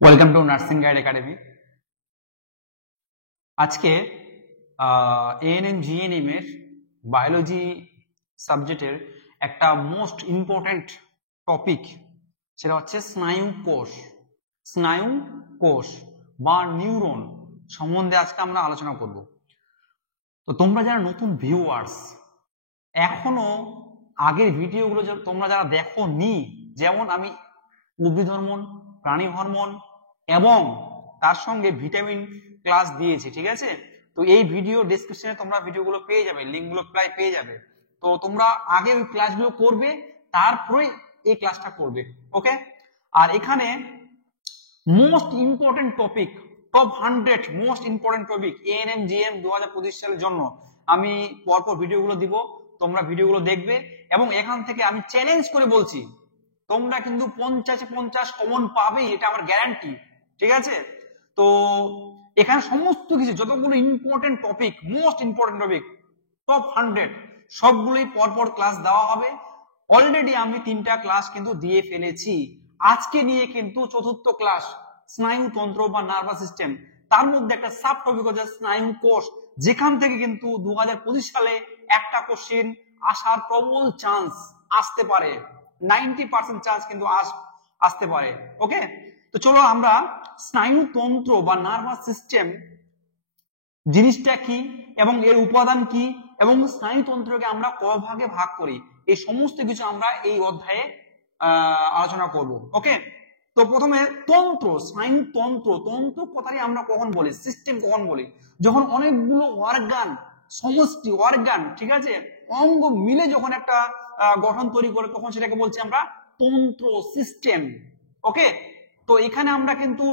Welcome to nursing guide academy. আজকে ANM GNM এর biology সাবজেক্টের একটা মোস্ট ইম্পর্টেন্ট টপিক, সেটা হচ্ছে স্নায়ু কোষ বা নিউরন সম্বন্ধে আজকে আমরা আলোচনা করব। তো তোমরা যারা নতুন ভিউয়ার্স, এখনো আগের ভিডিওগুলো তোমরা যারা দেখো নি, যেমন আমি উদ্ভিদ হরমোন, প্রাণী হরমোন এবং তার সঙ্গে ভিটামিন ক্লাস দিয়েছি, ঠিক আছে? তো এই ভিডিও ডেসক্রিপশনে তোমরা ভিডিওগুলো পেয়ে যাবে, লিঙ্কগুলো প্রায় পেয়ে যাবে। তো তোমরা আগে ওই ক্লাসগুলো করবে, তারপরে এই ক্লাসটা করবে, ওকে? আর এখানে most important topic, top 100 most important topic ANM GM 2025 সালের জন্য আমি পরপর ভিডিওগুলো দিব, তোমরা ভিডিওগুলো দেখবে। এবং এখান থেকে আমি চ্যালেঞ্জ করে বলছি, তোমরা কিন্তু 50-50 কমন পাবেই, এটা আমার গ্যারান্টি, ঠিক আছে? তো এখানে সমস্ত কিছু যতগুলো important topic, most important topic top 100 সবগুলোই পরপর ক্লাস দেওয়া হবে। অলরেডি আমি 3টা ক্লাস কিন্তু দিয়ে ফেলেছি। আজকে নিয়ে কিন্তু চতুর্থ ক্লাস, স্নায়ুতন্ত্র বা নার্ভাস সিস্টেম। তার মধ্যে একটা সাব টপিক হচ্ছে স্নায়ু কোষ, যেখান থেকে কিন্তু 2025 সালে একটা কোশ্চেন আসার প্রবল চান্স আসতে পারে, 90% চান্স কিন্তু আসতে পারে, ওকে? তো চলো আমরা স্নায়ুতন্ত্র বা নার্ভাস সিস্টেম জিনিসটা কি এবং এর উপাদান কি এবং স্নায়ুতন্ত্রকে আমরা ক ভাগে ভাগ করি, এই সমস্ত কিছু আমরা এই অধ্যায়ে আলোচনা করব, ওকে? তো প্রথমে তন্ত্র, স্নায়ুতন্ত্র, তন্ত্র কথাটি আমরা কখন বলি, সিস্টেম কখন বলি? যখন অনেকগুলো অর্গান, সমষ্টি অর্গান, ঠিক আছে, অঙ্গ মিলে যখন একটা গঠন তৈরি করে, তখন সেটাকে বলছি আমরা তন্ত্র, সিস্টেম, ওকে? তো এখানে আমরা কিন্তু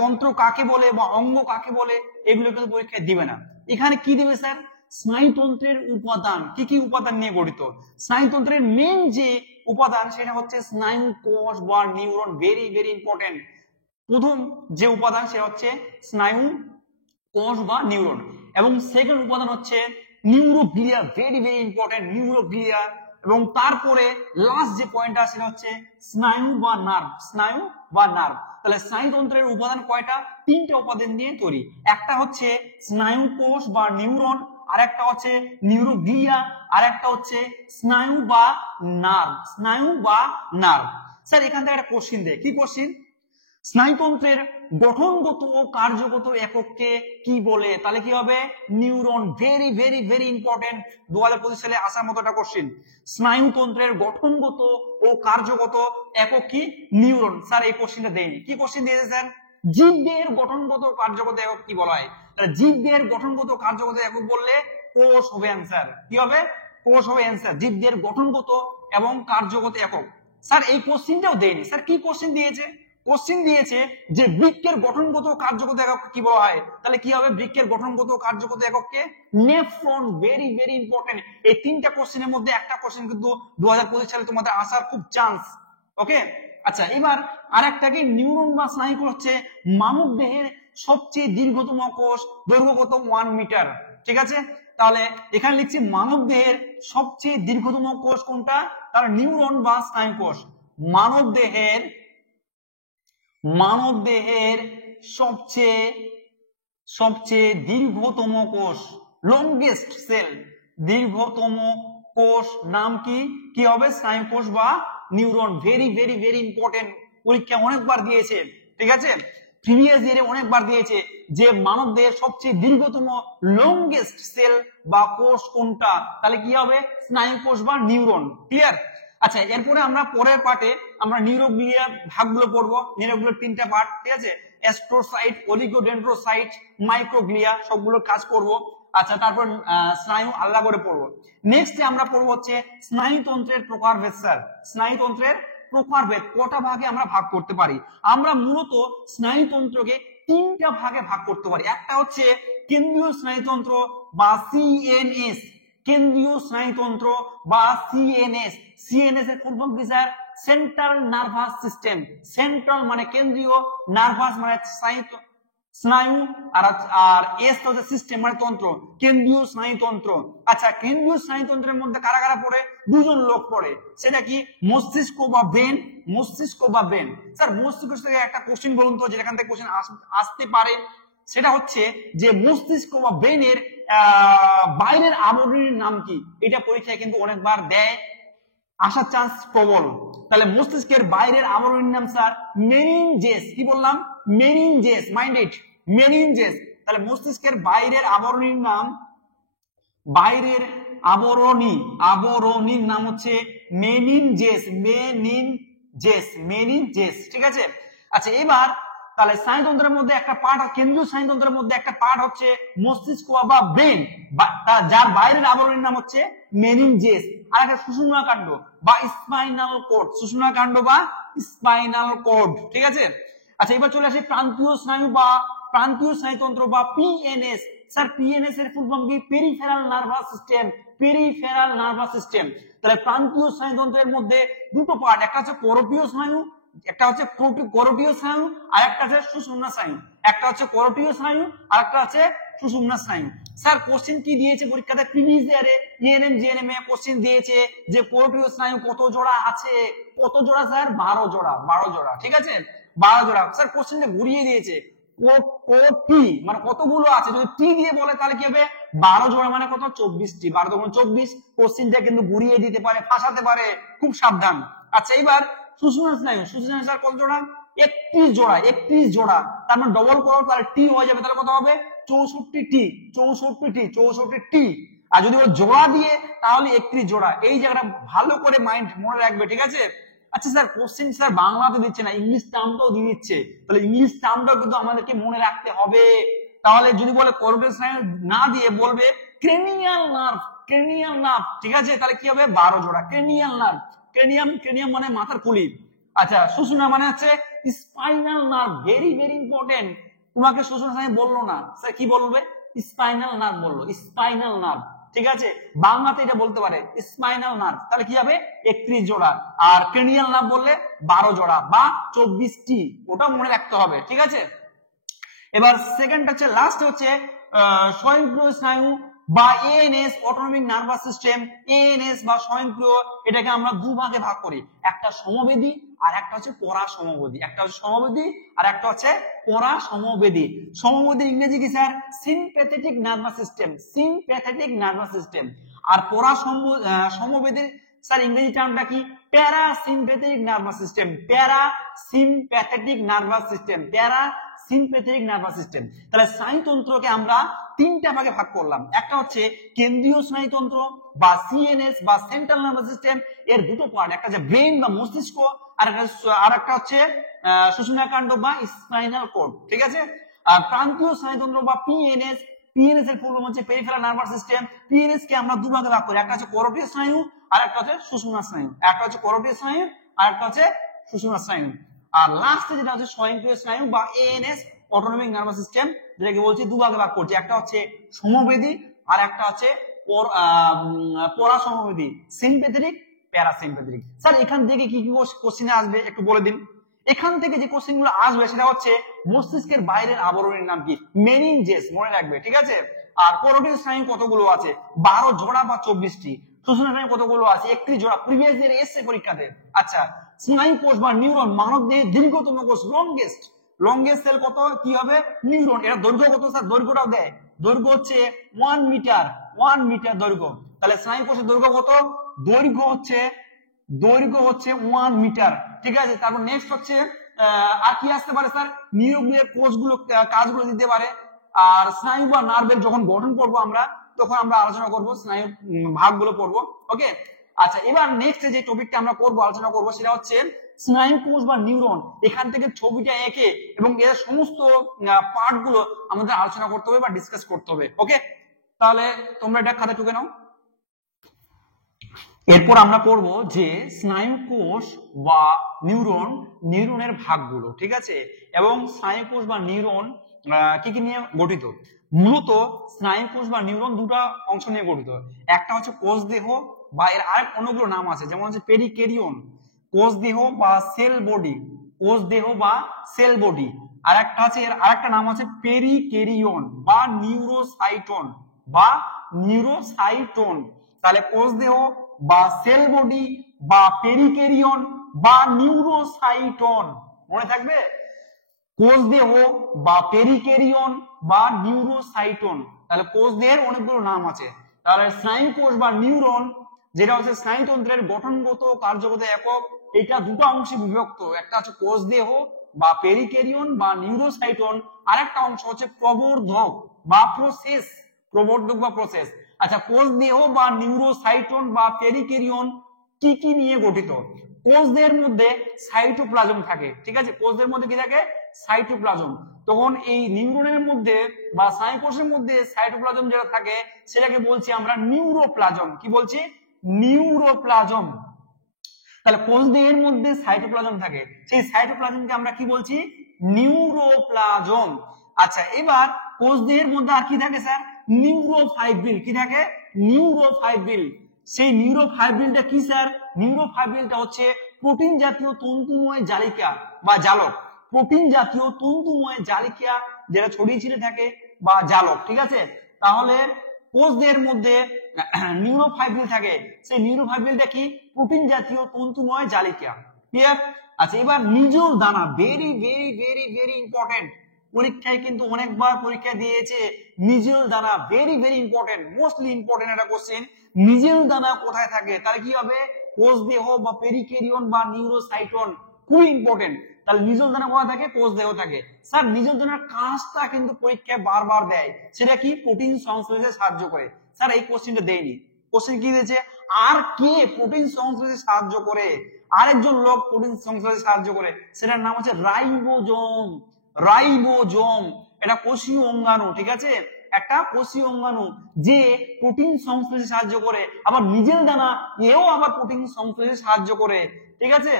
তন্ত্র কাকে বলে বা অঙ্গ কাকে বলে এগুলো কিন্তু পরীক্ষায় দিবে না। এখানে কি দিবে স্যার? স্নায়ুতন্ত্রের উপাদান, কি কি উপাদান নিয়ে গঠিত। স্নায়ুতন্ত্রের মেন যে উপাদান সেটা হচ্ছে স্নায়ু কোষ বা নিউরন, ভেরি ভেরি ইম্পর্টেন্ট। প্রথম যে উপাদান সেটা হচ্ছে স্নায়ু কোষ বা নিউরন, এবং সেকেন্ড উপাদান হচ্ছে neuroglia, very very important, neuroglia. এবং তারপরে লাস্ট যে পয়েন্টটা সেটা হচ্ছে স্নায়ু বা নার্ভ, স্নায়ু বা নার্ভ। তাহলে স্নায়ুতন্ত্রের উপাদান কয়টা? 3টা উপাদান দিয়ে তৈরি। একটা হচ্ছে স্নায়ু কোষ বা নিউরন, আর একটা হচ্ছে নিউরোগ্লিয়া, আর একটা হচ্ছে স্নায়ু বা নার্ভ, স্নায়ু বা নার্ভ। স্যার এখান থেকে একটা কোশ্চিন দেয়, কি কোশ্চিন? স্নায়ুতন্ত্রের গঠনগত ও কার্যগত একককে কি বলে? তাহলে কি হবে? Neuron. Very very very important, 2025 সালে আসার মতো একটা কোশ্চিন। স্নায়ুতন্ত্রের গঠনগত ও কার্যগত একক কি? নিউরন। স্যার এই কোশ্চিনটা দেয়নি, কি কোশ্চিন দিয়েছে স্যার? জীবদেহের গঠনগত কার্যগত একক কি বলা হয়? তাহলে জীবদেহের গঠনগত কার্যগত একক বললে কোষ হবে অ্যান্সার। কি হবে? কোষ হবে অ্যান্সার, জীবদেহের গঠনগত এবং কার্যগত একক। স্যার এই কোশ্চিনটাও দেয়নি। স্যার কি কোশ্চিন দিয়েছে? কোশ্চিন দিয়েছে যে বৃক্কের গঠনগত কার্যগত একক কি বলা হয়? তাহলে কি হবে? বৃক্কের গঠনগত কার্যগত একককে নেফ্রন। ভেরি ভেরি ইম্পর্টেন্ট, এই 3টা কোশ্চেনের মধ্যে একটা কোশ্চেন কিন্তু 2025 সালে তোমাদের আসার খুব চান্স, ওকে? আচ্ছা, এবার আরেকটা কি, নিউরন বা স্নায়ু কোষ হচ্ছে মানব দেহের সবচেয়ে দীর্ঘতম কোষ, দৈর্ঘ্য কত? 1 মিটার, ঠিক আছে? তাহলে এখানে লিখছি মানব দেহের সবচেয়ে দীর্ঘতম কোষ কোনটা? তাহলে নিউরন বা স্নায়ু কোষ। মানব দেহের সবচেয়ে দীর্ঘতম কোষ, লংগেস্ট সেল, দীর্ঘতম কোষ নাম কি? কি হবে? স্নায়ু কোষ বা neuron. Very very very important, পরীক্ষা অনেকবার দিয়েছে, ঠিক আছে? প্রিভিয়াস ইয়ারে অনেকবার দিয়েছে যে মানব দেহের সবচেয়ে দীর্ঘতম লংগেস্ট সেল বা কোষ কোনটা? তাহলে কি হবে? স্নায়ু কোষ বা নিউরন। ক্লিয়ার? আচ্ছা, এরপরে আমরা পরের পার্টে আমরা নিউরোগ্লিয়া ভাগগুলো পড়বো। নিউরোগ্লিয়ার 3টা পার্ট, ঠিক আছে? অ্যাস্ট্রোসাইট, অলিগোডেন্ড্রোসাইট, মাইক্রোগ্লিয়া, সবগুলো কাজ করব। আচ্ছা, তারপর স্নায়ু আলাদা করে পড়বো। নেক্সট আমরা পড়বো হচ্ছে স্নায়ুতন্ত্রের প্রকারভেদ। স্যার স্নায়ুতন্ত্রের প্রকারভেদ কটা ভাগে আমরা ভাগ করতে পারি? আমরা মূলত স্নায়ুতন্ত্রকে 3টা ভাগে ভাগ করতে পারি। একটা হচ্ছে কেন্দ্রীয় স্নায়ুতন্ত্র বা সিএনএস, কেন্দ্রীয় স্নায়ুতন্ত্র বা সিএনএস। সিএনএস এর ফুল ফর্ম কি sir? Central nervous system. Central মানে কেন্দ্রীয়, নার্ভাস মানে স্নায়ু, আর এস হচ্ছে সিস্টেম মানে তন্ত্র, কেন্দ্রীয় স্নায়ুতন্ত্র। আচ্ছা, কেন্দ্রীয় স্নায়ুতন্ত্রের মধ্যে কারা কারা পড়ে? দুজন লোক পড়ে, সেটা কি মস্তিষ্ক বা ব্রেন, মস্তিষ্ক বা ব্রেন। স্যার মস্তিষ্ক থেকে একটা কোশ্চেন বলুন তো যেখান থেকে কোশ্চেন আসতে পারে, সেটা হচ্ছে যে মস্তিষ্ক বা ব্রেনের বাইরের আবরণীর নাম কি? এটা পরীক্ষায় কিন্তু অনেকবার দেয়, আসার চান্স প্রবল। তাহলে মস্তিষ্কের বাইরের আবরণীর নাম স্যার মেনিনজেস। কি বললাম? Meninges, mind it, meninges. তাহলে মস্তিষ্কের বাইরের আবরণীর নাম, বাইরের আবরণীর নাম হচ্ছে মেনিনজেস, মেনিনজেস, মেনিনজেস। ঠিক আছে। আচ্ছা এবার তাহলে স্নায়ুতন্ত্রের মধ্যে একটা পার্ট, কেন্দ্রীয় স্নায়ুতন্ত্রের মধ্যে একটা পার্ট হচ্ছে মস্তিষ্ক বা ব্রেন, যার বাইরের আবরণীর নাম হচ্ছে মেনিনজেস। আর একটা সুষুম্নাকাণ্ড বা স্পাইনাল কোড, সুষুম্নাকাণ্ড বা স্পাইনাল কোড। ঠিক আছে। আচ্ছা এবার চলে আসি প্রান্তীয় স্নায়ু বা প্রান্তীয় স্নায়ুতন্ত্র বা পিএনএস। স্যার পিএনএস এর ফুল ফর্ম কি? Peripheral nervous system, peripheral nervous system. তাহলে প্রান্তীয় স্নায়ুতন্ত্রের মধ্যে দুটো পার্ট, একটা হচ্ছে করোটীয় স্নায়ু, একটা হচ্ছে করোটীয় স্নায়ু, আর একটা হচ্ছে সুষুম্না স্নায়ু। একটা হচ্ছে করোটীয় স্নায়ু আর একটা হচ্ছে সুষুম্না স্নায়ু। স্যার কোশ্চেন কি দিয়েছে পরীক্ষাতে? প্রিভিয়াস ইয়ারে ইএনএম জিএনএম এ কোশ্চেন দিয়েছে যে করোটীয় স্নায়ু কত জোড়া আছে? কত জোড়া স্যার? 12 জোড়া, 12 জোড়া। ঠিক আছে, 12 জোড়া। স্যার কোশ্চেনটা ঘুরিয়ে দিয়েছে, কোটি মানে কতগুলো আছে, যদি টি দিয়ে বলে তাহলে কি হবে? 12 জোড়া মানে কত? 24টি। 12 দুগুণ 24। কোশ্চেনটা কিন্তু ঘুরিয়ে দিতে পারে, ফাঁসাতে পারে, খুব সাবধান। আচ্ছা এবার সুষুম্না স্নায়ু, সুষুম্না স্নায়ু কত জোড়া? 31 জোড়া, 31 জোড়া। তার মানে ডবল করো তাহলে টি হয়ে যাবে, তাহলে কত হবে? 64টি, 64টি, 64টি। আর যদি ও জোড়া দিয়ে তাহলে 31 জোড়া। এই জায়গাটা ভালো করে মাইন্ড মনে রাখবে। ঠিক আছে। আচ্ছা স্যার কোশ্চেন স্যার বাংলাতে দিচ্ছে না, ইংলিশ টার্মটাও দিয়ে দিচ্ছে, তাহলে ইংলিশ টার্মটাও কিন্তু আমাদেরকে মনে রাখতে হবে। তাহলে যদি বলে করোটিড স্নায়ু না দিয়ে বলবে ক্রেনিয়াল নার্ভ, ক্রেনিয়াল নার্ভ। ঠিক আছে, তাহলে কি হবে? 12 জোড়া ক্রেনিয়াল নার্ভ। ক্রেনিয়াম, ক্রেনিয়াম মানে মাথার খুলি। আচ্ছা সুষুম্না মানে হচ্ছে spinal nerve, very very important. তোমাকে সুষুম্না স্নায়ু বললো না, স্যার কি বলবে? স্পাইনাল নার্ভ বললো, স্পাইনাল নার্ভ। ঠিক আছে, বাংলাতে এটা বলতে পারে স্পাইনাল নার্ভ। তাহলে কি হবে? 31 জোড়া। আর ক্রেনিয়াল নার্ভ বললে 12 জোড়া বা 24টি, ওটা মনে রাখতে হবে। ঠিক আছে। এবার সেকেন্ড হচ্ছে, লাস্ট হচ্ছে স্বয়ংক্রিয় স্নায়ু বা ANS, autonomic nervous system. ANS বা স্বয়ংক্রিয়, এটাকে আমরা দুভাগে ভাগ করি, একটা সমবেদী আর একটা হচ্ছে পরাসমবেদী। একটা হচ্ছে সমবেদী আর একটা হচ্ছে পরাসমবেদী। সমবেদী ইংরেজি কি sir? Sympathetic nervous system, sympathetic nervous system. আর সমবেদীর স্যার ইংরেজি টার্মটা কি? Parasympathetic nervous system, parasympathetic nervous system, parasympathetic nervous system. তাহলে স্নায়ুতন্ত্রকে আমরা তিনটা ভাগে ভাগ করলাম। একটা হচ্ছে কেন্দ্রীয় স্নায়ুতন্ত্র বা সিএনএস বা সেন্ট্রাল নার্ভাস সিস্টেম, এর দুটো পার্ট, একটা হচ্ছে ব্রেন বা মস্তিষ্ক, আর একটা হচ্ছে সুষুম্নাকাণ্ড বা স্পাইনাল কর্ড। ঠিক আছে। আর প্রান্তীয় স্নায়ুতন্ত্র বা পিএনএস, পিএনএস এর ফুল ফর্ম হচ্ছে পেরিফেরাল নার্ভাস সিস্টেম। পিএনএস কে আমরা দুভাগে ভাগ করি, একটা হচ্ছে করোটীয় স্নায়ু আর একটা হচ্ছে সুষুম্না স্নায়ু। একটা হচ্ছে করোটীয় স্নায়ু আর একটা হচ্ছে সুষুম্না স্নায়ু। আর লাস্টে যেটা হচ্ছে স্বয়ংক্রিয় স্নায়ু বা এএনএস, অটোনমিক নার্ভাস সিস্টেম, যেটাকে বলছি দুভাগে ভাগ করছি, একটা হচ্ছে সমবেদী আর একটা হচ্ছে পরাসমবেদী, সিম্প্যাথেটিক, প্যারাসিম্প্যাথেটিক। স্যার এখান থেকে কি কি কোশ্চেন আসবে একটু বলে দিন। এখান থেকে যে কোশ্চেন গুলো আসবে সেটা হচ্ছে মস্তিষ্কের বাইরের আবরণের নাম কি? মেনিনজেস, মনে রাখবে। ঠিক আছে। আর করোটিড স্নায়ু কতগুলো আছে? 12 জোড়া বা 24টি। সুষুম্না স্নায়ু কতগুলো আছে? 31 জোড়া, প্রিভিয়াস ইয়ার এসছে পরীক্ষাতে। আচ্ছা স্নায়ু কোষ বা নিউরন, মানব দেহের দীর্ঘতম কোষ, লংগেস্ট, লংগেস্ট সেল কত? কি হবে? নিউরন। এটা দৈর্ঘ্য কত স্যার? দৈর্ঘ্যটাও দেয়, দৈর্ঘ্য হচ্ছে 1 মিটার, 1 মিটার দৈর্ঘ্য। তাহলে স্নায়ু কোষের দৈর্ঘ্য কত? দৈর্ঘ্য হচ্ছে 1 মিটার। ঠিক আছে। তারপর নেক্সট হচ্ছে আর কি আসতে পারে স্যার? নিউক্লিয়ার কোষগুলো কাজগুলো দিতে পারে। আর স্নায়ু বা নার্ভের যখন গঠন পড়বো আমরা, তখন আমরা আলোচনা করব স্নায়ু ভাগগুলো পড়বো। ওকে। আচ্ছা এবার নেক্সট যে টপিকটা আমরা করবো, আলোচনা করবো, সেটা হচ্ছে স্নায়ু কোষ বা নিউরন। এখান থেকে ছবিটা এঁকে এবং এর সমস্ত পার্ট গুলো আমাদের আলোচনা করতে হবে বা ডিসকাস করতে হবে। ওকে, তাহলে তোমরা এটা খাতা টুকে নাও। এরপর আমরা পড়বো যে স্নায়ু কোষ বা নিউরন, নিউরনের ভাগগুলো। ঠিক আছে। এবং স্নায়ু কোষ বা নিউরন কি কি নিয়ে গঠিত। মূলত স্নায়ু কোষ বা নিউরন দুটো অংশ নিয়ে গঠিত। একটা হচ্ছে কোষ দেহ বা এর আরেক অন্যগুলো নাম আছে, যেমন হচ্ছে পেরিকেরিয়ন, কোষ দেহ বা সেল বডি, কোষ দেহ বা সেল বডি। আর একটা আছে, এর আরেকটা নাম আছে পেরিকেরিয়ন বা নিউরোসাইটন বা নিউরোসাইটন। তাহলে কোষ দেহ, বা সেল বডি বা পেরিকেরিয়ন বা নিউরোসাইটন, মনে থাকবে, কোষ দেহ বা পেরিকেরিয়ন বা নিউরোসাইটন। তাহলে কোষ দেহের অনেকগুলো নাম আছে। তাহলে স্নায়ু কোষ বা নিউরন, যেটা হচ্ছে স্নায়ুতন্ত্রের গঠনগত কার্যগত একক, এটা দুটো অংশে বিভক্ত, একটা হচ্ছে কোষ দেহ বা পেরিকেরিয়ন বা নিউরোসাইটন, আর একটা অংশ হচ্ছে প্রবর্ধক বা প্রসেস, প্রবর্ধক বা প্রসেস। আচ্ছা, কোষ দেহ বা নিউরোসাইটন বা পেরিকেরিয়ন কি কি নিয়ে গঠিত? কোষদের মধ্যে সাইটোপ্লাজম থাকে, ঠিক আছে, কোষদের মধ্যে কি থাকে? সাইটোপ্লাজম। তখন এই নিউরনের মধ্যে বা স্নায়ু কোষের মধ্যে সাইটোপ্লাজম যেটা থাকে সেটাকে বলছি আমরা নিউরোপ্লাজম। কি বলছি? নিউরোপ্লাজম। তাহলে কোষ দেহের মধ্যে সাইটোপ্লাজম থাকে, সেই সাইটোপ্লাজমকে আমরা কি বলছি? নিউরোপ্লাজম। আচ্ছা, এবার কোষ দেহের মধ্যে আর কি থাকে স্যার? নিউরোফাইব্রিল। কি থাকে? নিউরোফাইব্রিল। সেই নিউরোফাইব্রিলটা কি স্যার? নিউরোফাইব্রিলটা হচ্ছে প্রোটিন জাতীয় তন্তুময় জালিকা বা জালক, প্রোটিন জাতীয় তন্তুময় জালিকা যেটা ছড়িয়ে ছিটে থাকে বা জালক, ঠিক আছে। তাহলে কোষদের মধ্যে নিউরোফাইব্রিল থাকে, সেই নিউরোফাইব্রিলটা কি? প্রোটিন জাতীয় তন্তুময় জালিকা। ক্লিয়ার? আচ্ছা, এবার নিজল দানা, very very very very important, পরীক্ষায় কিন্তু অনেকবার পরীক্ষা দিয়েছে নিজল দানা, very very important, mostly important একটা কোশ্চেন। নিজল দানা কোথায় থাকে? তাহলে কি হবে? কোষ দেহ বা পেরিকেরিয়ন বা নিউরোসাইটন, খুবই ইম্পর্টেন্ট। তাহলে নিজল দানা কোথায় থাকে? কোষ দেহ থাকে। স্যার নিজল দানার কাজটা কিন্তু পরীক্ষায় বারবার দেয়, সেটা কি? প্রোটিন সংশ্লেষে সাহায্য করে। স্যার এই কোশ্চেনটা দেয়নি, কোশ্চেন কি দিয়েছে? আর কে প্রোটিন সংশ্লেষে সাহায্য করে? আরেকজন লোক প্রোটিন সংশ্লেষে সাহায্য করে, সেটার নাম হচ্ছে রাইবোজোম। রাইবোজোম এটা কোষীয় অঙ্গাণু, ঠিক আছে, একটা কোষীয় অঙ্গাণু যে প্রোটিন সংশ্লেষে সাহায্য করে। আবার নিজেল দানা এও আবার প্রোটিন সংশ্লেষে সাহায্য করে, ঠিক আছে।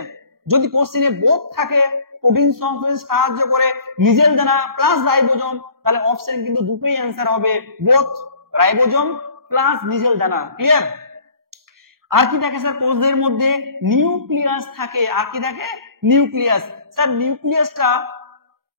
যদি কোশ্চেনে বোধ থাকে প্রোটিন সংশ্লেষে সাহায্য করে নিজেল দানা প্লাস রাইবোজোম, তাহলে অপশন কিন্তু দুটোই অ্যান্সার হবে, বোথ রাইবোজোম প্লাস নিজেল দানা। ক্লিয়ার? আর কি থাকে স্যার? কোষদের মধ্যে নিউক্লিয়াস থাকে। আর কি থাকে? নিউক্লিয়াস। স্যার নিউক্লিয়াসটা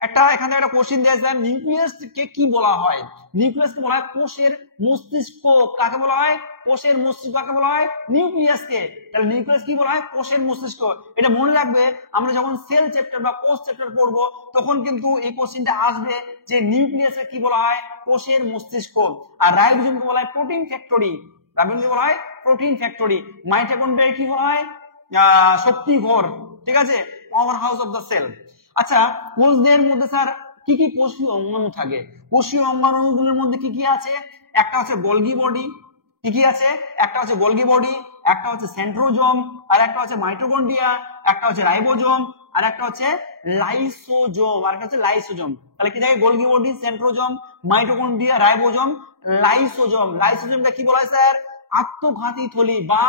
একটা, এখানে একটা কোশ্চেন দেয়া আছে, নিউক্লিয়াসকে কি বলা হয়? নিউক্লিয়াসকে বলা হয় কোষের মস্তিষ্ক। কাকে বলা হয়? কোষের মস্তিষ্ক। কাকে বলা হয়? নিউক্লিয়াসকে। তাহলে নিউক্লিয়াস কি বলা হয়? কোষের মস্তিষ্ক। এটা মনে রাখবে, আমরা যখন সেল চ্যাপ্টার বা কোষ চ্যাপ্টার পড়বো তখন কিন্তু এই কোশ্চেনটা আসবে যে নিউক্লিয়াসকে কি বলা হয়? কোষের মস্তিষ্ক। আর রাইবোজোমকে বলা হয় প্রোটিন ফ্যাক্টরি। রাইবোজোমকে বলা হয় প্রোটিন ফ্যাক্টরি। মাইটোকন্ড্রিয়া কি বলা হয়? শক্তি ঘর, ঠিক আছে, power house of the cell. আচ্ছা, কোষদের মধ্যে স্যার কি কি কোষীয় অঙ্গাণু থাকে? কোষীয় অঙ্গাণুগুলোর মধ্যে কি কি আছে? একটা হচ্ছে গোলগি বডি, কি কি আছে? একটা হচ্ছে গোলগি বডি, একটা হচ্ছে সেন্ট্রোজোম, আর একটা হচ্ছে মাইটোকন্ড্রিয়া, একটা হচ্ছে রাইবোজোম, আর একটা হচ্ছে লাইসোজোম, আর একটা হচ্ছে লাইসোজোম। তাহলে কি থাকে? Golgi body, centrosome, mitochondria, ribosome, lysosome. লাইসোজোমটা কি বলা হয় স্যার? আত্মঘাতী থলি বা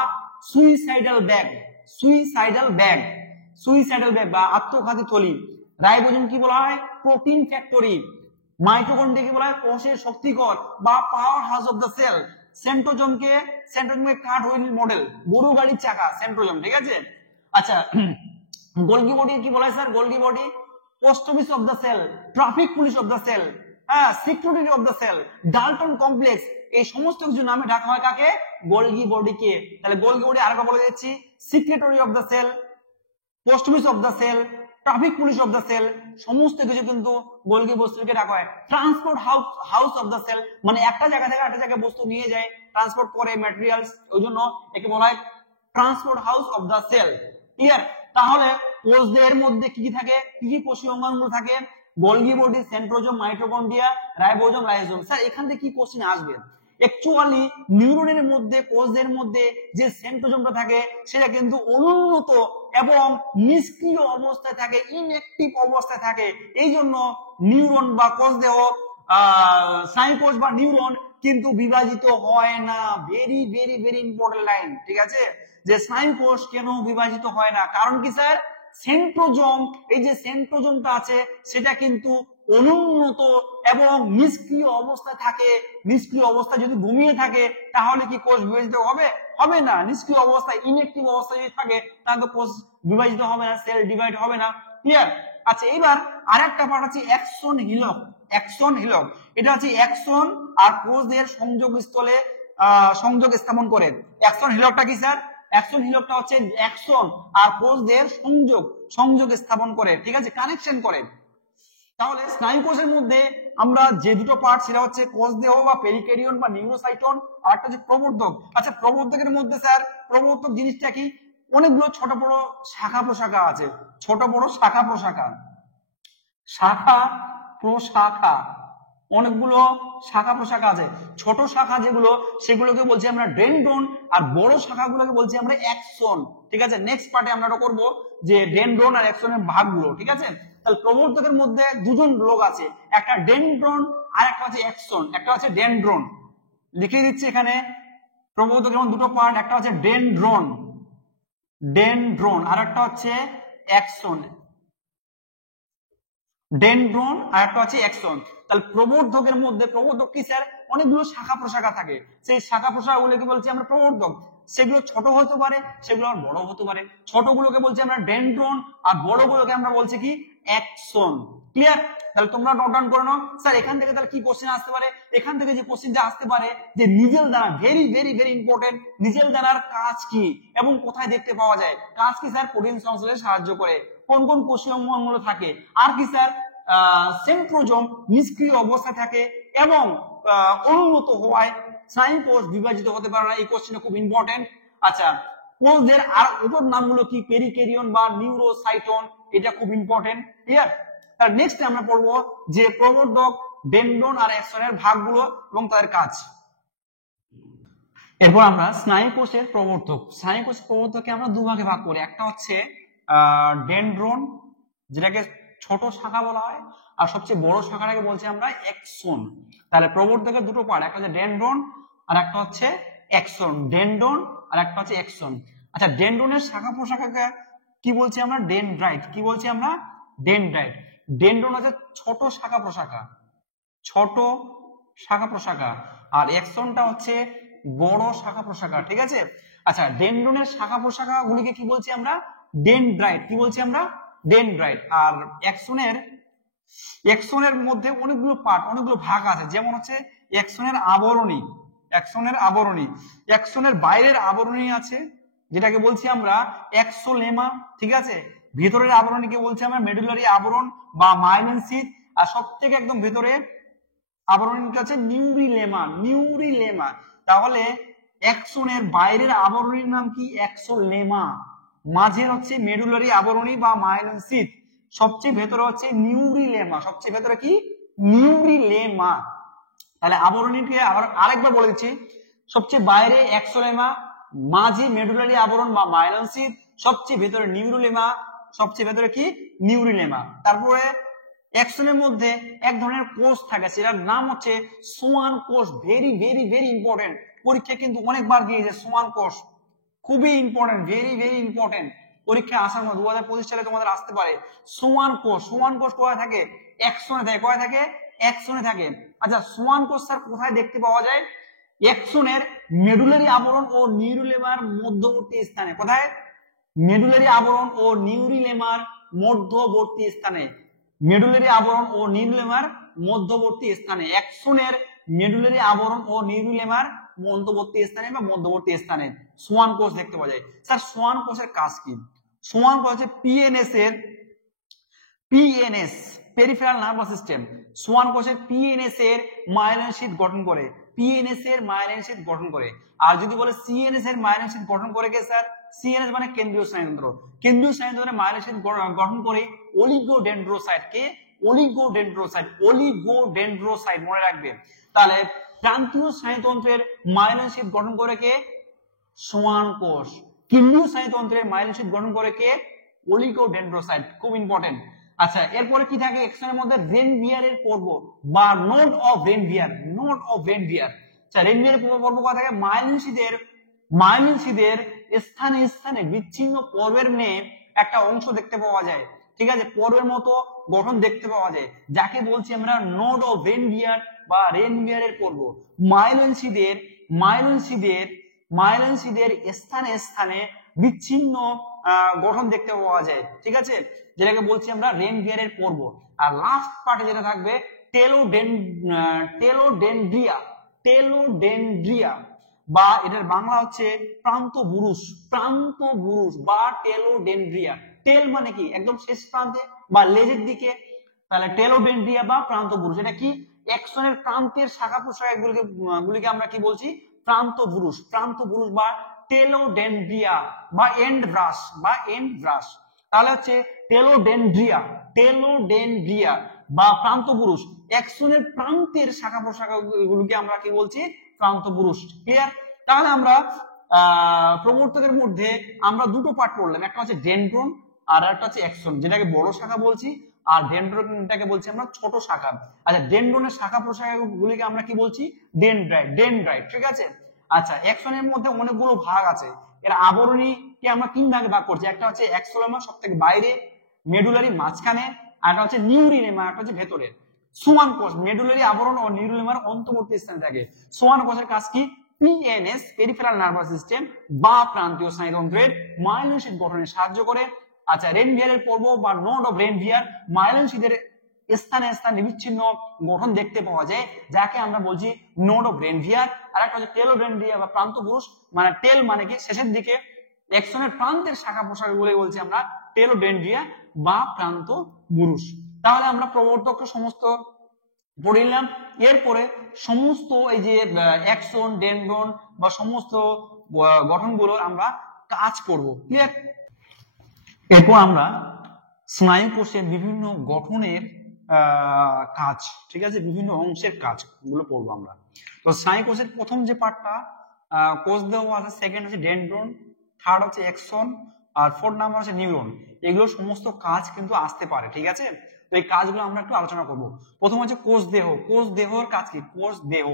suicidal bag. Suicidal bag, suicidal bag বা আত্মঘাতী থলি। রাইবোজোম কি বলা হয়? Protein factory. মাইটোকন্ড্রিয়া কি বলা হয়? কোষের শক্তিকর বা power house of the cell. সেন্ট্রোজোমকে কাঠ হুইল মডেল, গরু গাড়ির চাকা, সেন্ট্রোজোম, ঠিক আছে। আচ্ছা, গোলগি বডি কি বলা হয় sir? Golgi body post office of the cell, traffic police of the cell, হ্যাঁ, security of the cell, Dalton complex, এই সমস্ত কিছু নামে ডাকা হয় কাকে? গোলগি বডিকে। তাহলে গোলগি বডি আরেকবার বলে দিচ্ছি, secretory of the cell, post office of the cell, traffic police of the cell, সমস্ত কিছু কিন্তু গোলগি বস্তুকে ডাকা হয়। Transport house of the cell, মানে একটা জায়গা থেকে আরেকটা জায়গায় বস্তু নিয়ে যায়, ট্রান্সপোর্ট করে ম্যাটেরিয়ালস, ওই জন্য একে বলা হয় transport house of the cell. Clear? তাহলে কোষদের মধ্যে কি কি থাকে? কি কি কোষীয় অঙ্গাণুগুলো থাকে? Golgi body, centrosome, mitochondria, ribosome, lysosome. Sir এখান থেকে কি কোশ্চেন আসবে? অ্যাকচুয়ালি নিউরনের মধ্যে, কোষদের মধ্যে যে সেন্ট্রোজোমটা থাকে সেটা কিন্তু অনুন্নত এবং নিষ্ক্রিয় অবস্থায় থাকে, ইনঅ্যাক্টিভ অবস্থায় থাকে। এই জন্য নিউরন বা কোষ দেহ, স্নায়ু কোষ বা নিউরন কিন্তু বিভাজিত হয় না। Very very very important line, ঠিক আছে, যে স্নায়ু কোষ কেন বিভাজিত হয় না? কারণ কি স্যার? সেন্ট্রোজোম, এই যে সেন্ট্রোজোমটা আছে সেটা কিন্তু অনুন্নত এবং নিষ্ক্রিয় অবস্থায় থাকে। নিষ্ক্রিয় অবস্থায় যদি ঘুমিয়ে থাকে তাহলে কি কোষ বিভাজিত হবে? হবে না। নিষ্ক্রিয় অবস্থায়, ইনঅ্যাক্টিভ অবস্থায় যদি থাকে তাহলে তো কোষ বিভাজিত হবে না, সেল ডিভাইড হবে না। ক্লিয়ার? আচ্ছা, এবার আরেকটা পার্ট আছে অ্যাক্সন হিলক। অ্যাক্সন হিলক এটা হচ্ছে অ্যাক্সন আর কোষের সংযোগ স্থলে সংযোগ স্থাপন করে। অ্যাকশন হিলকটা কি স্যার? অ্যাকশন হিলকটা হচ্ছে অ্যাকশন আর কোষদের সংযোগ স্থাপন করে, ঠিক আছে, কানেকশন করে। তাহলে স্নায়ু কোষের মধ্যে আমরা যে দুটো পার্ট, সেটা হচ্ছে কোষ দেহ বা পেরিকেরিয়ন বা নিউরোসাইটন, আর একটা হচ্ছে প্রবর্ধক। আচ্ছা, প্রবর্ধকের মধ্যে স্যার, প্রবর্ধক জিনিসটা কি? অনেকগুলো ছোট বড় শাখা প্রশাখা আছে, ছোট বড় শাখা প্রশাখা, অনেকগুলো শাখা প্রশাখা আছে। ছোট শাখা যেগুলো, সেগুলোকে বলছি আমরা ডেনড্রন, আর বড় শাখাগুলোকে বলছি আমরা অ্যাক্সন, ঠিক আছে। নেক্সট পার্টে আমরা এটা করবো যে ডেনড্রন আর অ্যাক্সনের ভাগগুলো, ঠিক আছে। তাহলে প্রবর্ধকের মধ্যে দুজন লোক আছে, একটা ডেনড্রন আর একটা হচ্ছে অ্যাক্সন, একটা হচ্ছে ডেনড্রন, লিখে দিচ্ছি এখানে। প্রবর্ধকের যেমন দুটো পার্ট, একটা হচ্ছে ডেনড্রন আর একটা হচ্ছে অ্যাক্সন, ডেনড্রন আর একটা হচ্ছে অ্যাক্সন। তাহলে প্রবর্ধকের মধ্যে, প্রবর্ধক কি স্যার? অনেকগুলো শাখা প্রশাখা থাকে, সেই শাখা প্রশাখাগুলোকে বলছি আমরা প্রবর্ধক। সেগুলো ছোট হতে পারে, সেগুলো আর বড় হতে পারে। ছোটগুলোকে বলছি আমরা ডেনড্রন, আর বড়গুলোকে আমরা বলছি কি? অ্যাক্সন। ক্লিয়ার? তাহলে তোমরা নোট ডাউন করে নাও। স্যার এখান থেকে তাহলে কি কোশ্চেন আসতে পারে? এখান থেকে যে কোশ্চেনটা আসতে পারে যে নিজেল দানা, very very very important, Nigel দানার কাজ কি এবং কোথায় দেখতে পাওয়া যায়? কাজ কি স্যার? প্রোটিন সংশ্লেষে সাহায্য করে। কোন কোন কোষীয় অঙ্গগুলো থাকে? আর কি স্যার? সেন্ট্রোজোম নিষ্ক্রিয় অবস্থায় থাকে এবং অনুন্নত হওয়ায় স্নায়ু কোষ বিভাজিত হতে পারে না। এই কোশ্চেনটা খুব ইম্পর্টেন্ট। আচ্ছা, কোষদের আর উপর নামগুলো কি? পেরিকেরিয়ন বা নিউরোসাইটন, এটা খুব ইম্পর্টেন্ট। ক্লিয়ার? তার নেক্সট আমরা পড়বো যে প্রবর্ধক, ডেনড্রন আর অ্যাক্সনের ভাগগুলো এবং তাদের কাজ। এরপর আমরা স্নায়ু কোষের প্রবর্ধক। স্নায়ু কোষের প্রবর্ধককে আমরা দুভাগে ভাগ করি, একটা হচ্ছে ডেনড্রন, যেটাকে ছোট শাখা বলা হয়, আর সবচেয়ে বড় শাখাটাকে বলছি আমরা অ্যাক্সন। তাহলে প্রবর্ধকের দুটো পার্ট, একটা হচ্ছে ডেনড্রন আর একটা হচ্ছে অ্যাক্সন। ডেনড্রন আর একটা হচ্ছে অ্যাক্সন। আচ্ছা, ডেনড্রনের শাখা প্রশাখাকে কি বলছি আমরা? ডেনড্রাইট। কি বলছি আমরা? ডেনড্রাইট। ডেনড্রন হচ্ছে ছোট শাখা প্রশাখা, ছোট শাখা প্রশাখা, আর অ্যাক্সনটা হচ্ছে বড় শাখা প্রশাখা, ঠিক আছে। আচ্ছা, ডেনড্রনের শাখা প্রশাখা গুলিকে কি বলছি আমরা? ডেনড্রাইট। কি বলছি আমরা? ডেনড্রাইট। আর অ্যাক্সনের মধ্যে অনেকগুলো পার্ট, অনেকগুলো ভাগ আছে, যেমন হচ্ছে অ্যাক্সনের আবরণী, অ্যাক্সনের বাইরের আবরণী আছে, যেটাকে বলছি আমরা অ্যাক্সোলেমা, ঠিক আছে। ভেতরের আবরণীকে বলছি আমরা মেডুলারি আবরণ বা মাইলিন শীথ, আর সব থেকে একদম ভেতরে আবরণীটা হচ্ছে নিউরিলেমা। তাহলে অ্যাক্সনের বাইরের আবরণীর নাম কি? অ্যাক্সোলেমা। মাঝের হচ্ছে মেডুলারি আবরণী বা মাইলিন শীথ, সবচেয়ে ভেতরে হচ্ছে নিউরিলেমা। সবচেয়ে ভেতরে কি? নিউরিলেমা। তাহলে আবরণীকে আবার আরেকবার বলে দিচ্ছি, সবচেয়ে বাইরে অ্যাক্সোলেমা, মাঝে মেডুলারি আবরণ বা মাইলিন শীথ, সবচেয়ে ভেতরে নিউরিলেমা, সবচেয়ে ভেতরে কি? নিউরিলেমা। তারপরে অ্যাক্সনের মধ্যে এক ধরনের কোষ থাকে, সেটার নাম হচ্ছে সোয়ান কোষ। ভেরি ভেরি ভেরি ইম্পর্টেন্ট, পরীক্ষা কিন্তু অনেকবার দিয়েছে সোয়ান কোষ, খুবই ইম্পর্টেন্ট, ভেরি ভেরি ইম্পর্টেন্ট। পরীক্ষায় আসার মধ্যে 2025 সালে তোমাদের আসতে পারে সোয়ান কোষ। সোয়ান কোষ কোথায় থাকে? অ্যাক্সনে থাকে। কোথায় থাকে? অ্যাক্সনে থাকে। আচ্ছা, সোয়ান কোষ স্যার কোথায় দেখতে পাওয়া যায়? অ্যাক্সনের মেডুলারি আবরণ ও নিউরিলেমার মধ্যবর্তী স্থানে। কোথায়? মেডুলারি আবরণ ও নিউরিলেমার মধ্যবর্তী স্থানে। মেডুলারি আবরণ ও নিউরিলেমার মধ্যবর্তী স্থানে। অ্যাক্সনের মেডুলারি আবরণ ও নিউরিলেমার মধ্যবর্তী স্থানে বা মধ্যবর্তী স্থানে সোয়ান কোষ দেখতে পাওয়া যায়। স্যার সোয়ান কোষের কাজ কি? সোয়ান কোষ হচ্ছে PNS, peripheral nervous system. Schwann কোষের পিএনএস এর মাইলিন শীথ গঠন করে, পিএনএস এর মাইলিন শীথ গঠন করে। আর যদি বলে সিএনএস এর মাইলিন শীথ গঠন করে কে স্যার? সিএনএস মানে কেন্দ্রীয় স্নায়ুতন্ত্র। কেন্দ্রীয় স্নায়ুতন্ত্রে মাইলিন শীথ গঠন করে অলিগোডেন্ড্রোসাইট। কে? অলিগোডেন্ড্রোসাইট, মনে রাখবে। তাহলে প্রান্তীয় স্নায়ুতন্ত্রের মাইলিন শীথ গঠন করে কে? সোয়ান কোষ। কেন্দ্রীয় স্নায়ুতন্ত্রের মাইলিন শীথ গঠন করে কে? অলিগোডেন্ড্রোসাইট। খুব ইম্পর্টেন্ট। আচ্ছা, এরপরে কি থাকে? এক্সনের মধ্যে রেনভিয়ারের পর্ব বা নোড অফ রেনভিয়ার। আচ্ছা, রেনভিয়ারের পর্ব কোথা থাকে? মাইলিন শীথের স্থানে স্থানে বিচ্ছিন্ন পর্বের নিয়ে একটা অংশ দেখতে পাওয়া যায়, ঠিক আছে, পর্বের মতো গঠন দেখতে পাওয়া যায়, যাকে বলছি আমরা নোড অফ রেনভিয়ার বা রেনভিয়ারের পর্ব। মাইলিন শীথের স্থানে স্থানে বিচ্ছিন্ন গঠন দেখতে পাওয়া যায়, ঠিক আছে, যেটাকে বলছি আমরা রেনভিয়ারের পর্ব। আর লাস্ট পার্টে যেটা থাকবে টেলোডেন্ড্রিয়া। বা এটার বাংলা হচ্ছে প্রান্তবুরুষ, প্রান্তবুরুষ বা টেলোডেন্ড্রিয়া। টেল মানে কি একদম শেষ প্রান্তে বা লেজের দিকে, তাহলে টেলোডেন্ড্রিয়া বা প্রান্তবুরুষ। এটা কি অ্যাকশনের প্রান্তের শাখা প্রশাখা গুলিকে আমরা কি বলছি প্রান্তবুরুষ, প্রান্তবুরুষ বা টেলোডেন্ড্রিয়া বা এন্ড ব্রাশ বা এন্ড ব্রাশ। তাহলে হচ্ছে টেলোডেন্ড্রিয়া, টেলোডেন্ড্রিয়া বা প্রান্তপুরুষ অ্যাকশনের প্রান্তের শাখা প্রশাখা গুলোকে আমরা কি বলছি প্রান্তপুরুষ। ক্লিয়ার? তাহলে আমরা প্রবর্তকের মধ্যে আমরা দুটো পার্ট পড়লাম, একটা হচ্ছে ডেনড্রন আর একটা হচ্ছে অ্যাকশন, যেটাকে বড় শাখা বলছি, আর ডেনড্রনটাকে বলছি আমরা ছোট শাখা। আচ্ছা, ডেনড্রনের শাখা প্রশাখা গুলিকে আমরা কি বলছি ডেনড্রাইট, ডেনড্রাইট। ঠিক আছে। আচ্ছা, অ্যাকশনের মধ্যে অনেকগুলো ভাগ আছে। এর আবরণী কে আমরা তিন ভাগে ভাগ করছি, একটা হচ্ছে এক্সোলেমা সব থেকে বাইরে, মেডুলারি মাঝখানে, আর একটা হচ্ছে নিউরিনেমা, একটা হচ্ছে ভেতরে। সোয়ান কোষ মেডুলারি আবরণ ও নিউরিনেমার অন্তর্বর্তী স্থানে থাকে। সোয়ান কোষের কাজ কি পিএনএস পেরিফেরাল নার্ভাস সিস্টেম বা প্রান্তীয় স্নায়ুতন্ত্রের মাইলিন শীট গঠনে সাহায্য করে। আচ্ছা, রেনভিয়ারের পর্ব বা নোড অফ রেনভিয়ার মাইলিন শীটের স্থানে স্থানে বিচ্ছিন্ন গঠন দেখতে পাওয়া যায়, যাকে আমরা বলছি নোড অফ রেনভিয়ার। আর একটা হচ্ছে টেলোডেন্ড্রিয়া বা প্রান্তপুরুষ, মানে টেল মানে কি শেষের দিকে, অ্যাকশনের প্রান্তের শাখা প্রশাখা গুলো বলছি আমরা টেলোডেন্ড্রিয়া বা প্রান্তপুরুষ। তাহলে আমরা প্রবর্তক সমস্ত পড়ে নিলাম। এরপরে সমস্ত এই যে অ্যাকশন, ডেনড্রন বা সমস্ত গঠনগুলো আমরা কাজ করব। ক্লিয়ার? এরপর আমরা স্নায়ু কোষের বিভিন্ন গঠনের কাজ, ঠিক আছে, বিভিন্ন অংশের কাজ গুলো পড়বো আমরা। তো স্নায়ু কোষের প্রথম যে পার্টটা কোষ দেহ আছে, সেকেন্ড হচ্ছে ডেনড্রন, থার্ড হচ্ছে অ্যাকশন, আর ফোর্থ নাম্বার হচ্ছে নিউরন। এগুলো সমস্ত কাজ কিন্তু আসতে পারে। ঠিক আছে। তো এই কাজগুলো আমরা একটু আলোচনা করব। প্রথম হচ্ছে কোষ দেহ। কোষ দেহের কাজ কি? কোষ দেহ,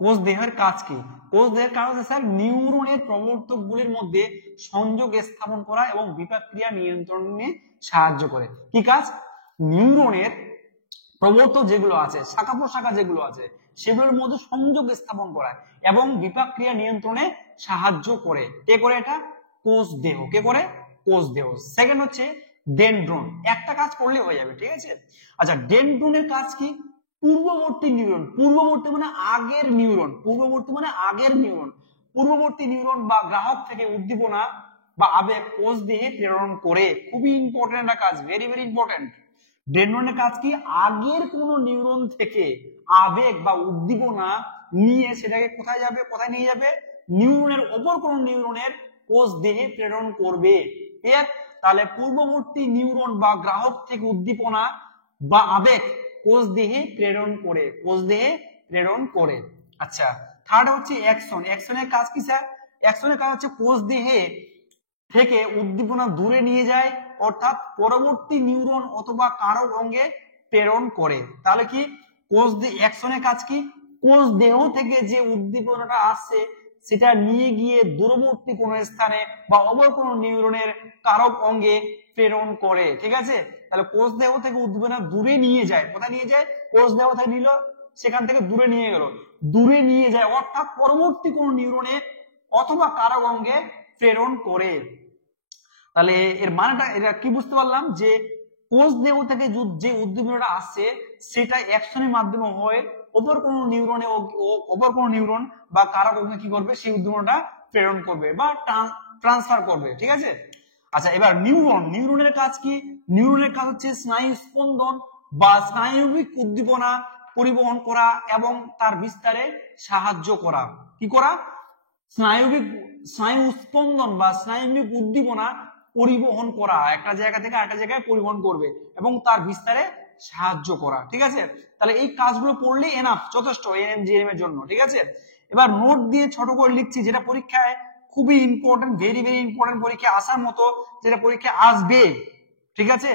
কোষ দেহের কাজ কি? কোষ দেহের কাজ হচ্ছে স্যার নিউরনের প্রবর্তকগুলির মধ্যে সংযোগ স্থাপন করা এবং বিপাক ক্রিয়া নিয়ন্ত্রণে সাহায্য করে। কি কাজ? নিউরনের প্রবর্তক যেগুলো আছে, শাখা প্রশাখা যেগুলো আছে, সেগুলোর মধ্যে সংযোগ স্থাপন করা এবং বিপাক ক্রিয়া নিয়ন্ত্রণে সাহায্য করে। কে করে এটা? কোষ দেহ। কে করে? কোষ দেহ। সেকেন্ড হচ্ছে ডেনড্রন। একটা কাজ করলে হয়ে যাবে। ঠিক আছে। আচ্ছা, ডেনড্রনের কাজ কি? পূর্ববর্তী নিউরন, পূর্ববর্তী মানে আগের নিউরন, পূর্ববর্তী মানে আগের নিউরন, পূর্ববর্তী নিউরন বা গ্রাহক থেকে উদ্দীপনা বা আবেগ কোষ দেহে প্রেরণ করে। খুবই ইম্পর্টেন্ট একটা কাজ, ভেরি ভেরি ইম্পর্টেন্ট। ডেনড্রনের কাজ কি? আগের কোন নিউরন থেকে আবেগ বা উদ্দীপনা নিয়ে সেটাকে কোথায় যাবে, কোথায় নিয়ে যাবে? নিউরনের অপর কোন নিউরনের কোষ দেহে প্রেরণ করবে। এর তাহলে পূর্ববর্তী নিউরন বা গ্রাহক থেকে উদ্দীপনা বা আবেগ কোষ দেহে প্রেরণ করে, কোষ দেহে প্রেরণ করে। আচ্ছা, থার্ড হচ্ছে অ্যাকশন। অ্যাকশনের কাজ কি স্যার? অ্যাকশনের কাজ হচ্ছে কোষ দেহে থেকে উদ্দীপনা দূরে নিয়ে যায়, অর্থাৎ পরবর্তী নিউরন অথবা কারক অঙ্গে প্রেরণ করে। তাহলে কি কোষ দেহ অ্যাকশনের কাজ কি? কোষ দেহ থেকে যে উদ্দীপনাটা আসছে সেটা নিয়ে গিয়ে দূরবর্তী কোনো স্থানে বা অপর কোনো নিউরনের কারক অঙ্গে প্রেরণ করে। ঠিক আছে। তাহলে কোষ দেহ থেকে উদ্দীপনা দূরে নিয়ে যায়। কোথায় নিয়ে যায়? কোষ দেহ থেকে নিল, সেখান থেকে দূরে নিয়ে গেল, দূরে নিয়ে যায়, অর্থাৎ পরবর্তী কোনো নিউরনে অথবা কারক অঙ্গে প্রেরণ করে। তাহলে এর মানেটা এটা কি বুঝতে পারলাম? যে কোষ দেহ থেকে যে উদ্দীপনাটা আসছে সেটা অ্যাকশনের মাধ্যমে হয়ে অপর কোন নিউরনে, অপর কোন নিউরন বা কারক অঙ্গে কি করবে? সেই উদ্দীপনাটা প্রেরণ করবে বা ট্রান্সফার করবে। ঠিক আছে। আচ্ছা, এবার নিউরন। নিউরনের কাজ কি? নিউরনের কাজ হচ্ছে স্নায়ু স্পন্দন বা স্নায়বিক উদ্দীপনা পরিবহন করা এবং তার বিস্তারে সাহায্য করা। কি করা? স্নায়ু স্পন্দন বা স্নায়বিক উদ্দীপনা পরিবহন করা, একটা জায়গা থেকে আরেকটা জায়গায় পরিবহন করবে এবং তার বিস্তারে সাহায্য করা। ঠিক আছে। তাহলে এই কাজগুলো পড়লে এনাফ, যথেষ্ট এনএমজিএম এর জন্য। ঠিক আছে। এবার নোট দিয়ে ছোট করে লিখছি, যেটা পরীক্ষায় খুবই ইম্পর্টেন্ট, ভেরি ভেরি ইম্পর্টেন্ট, পরীক্ষায় আসার মতো, যেটা পরীক্ষায় আসবে। ঠিক আছে।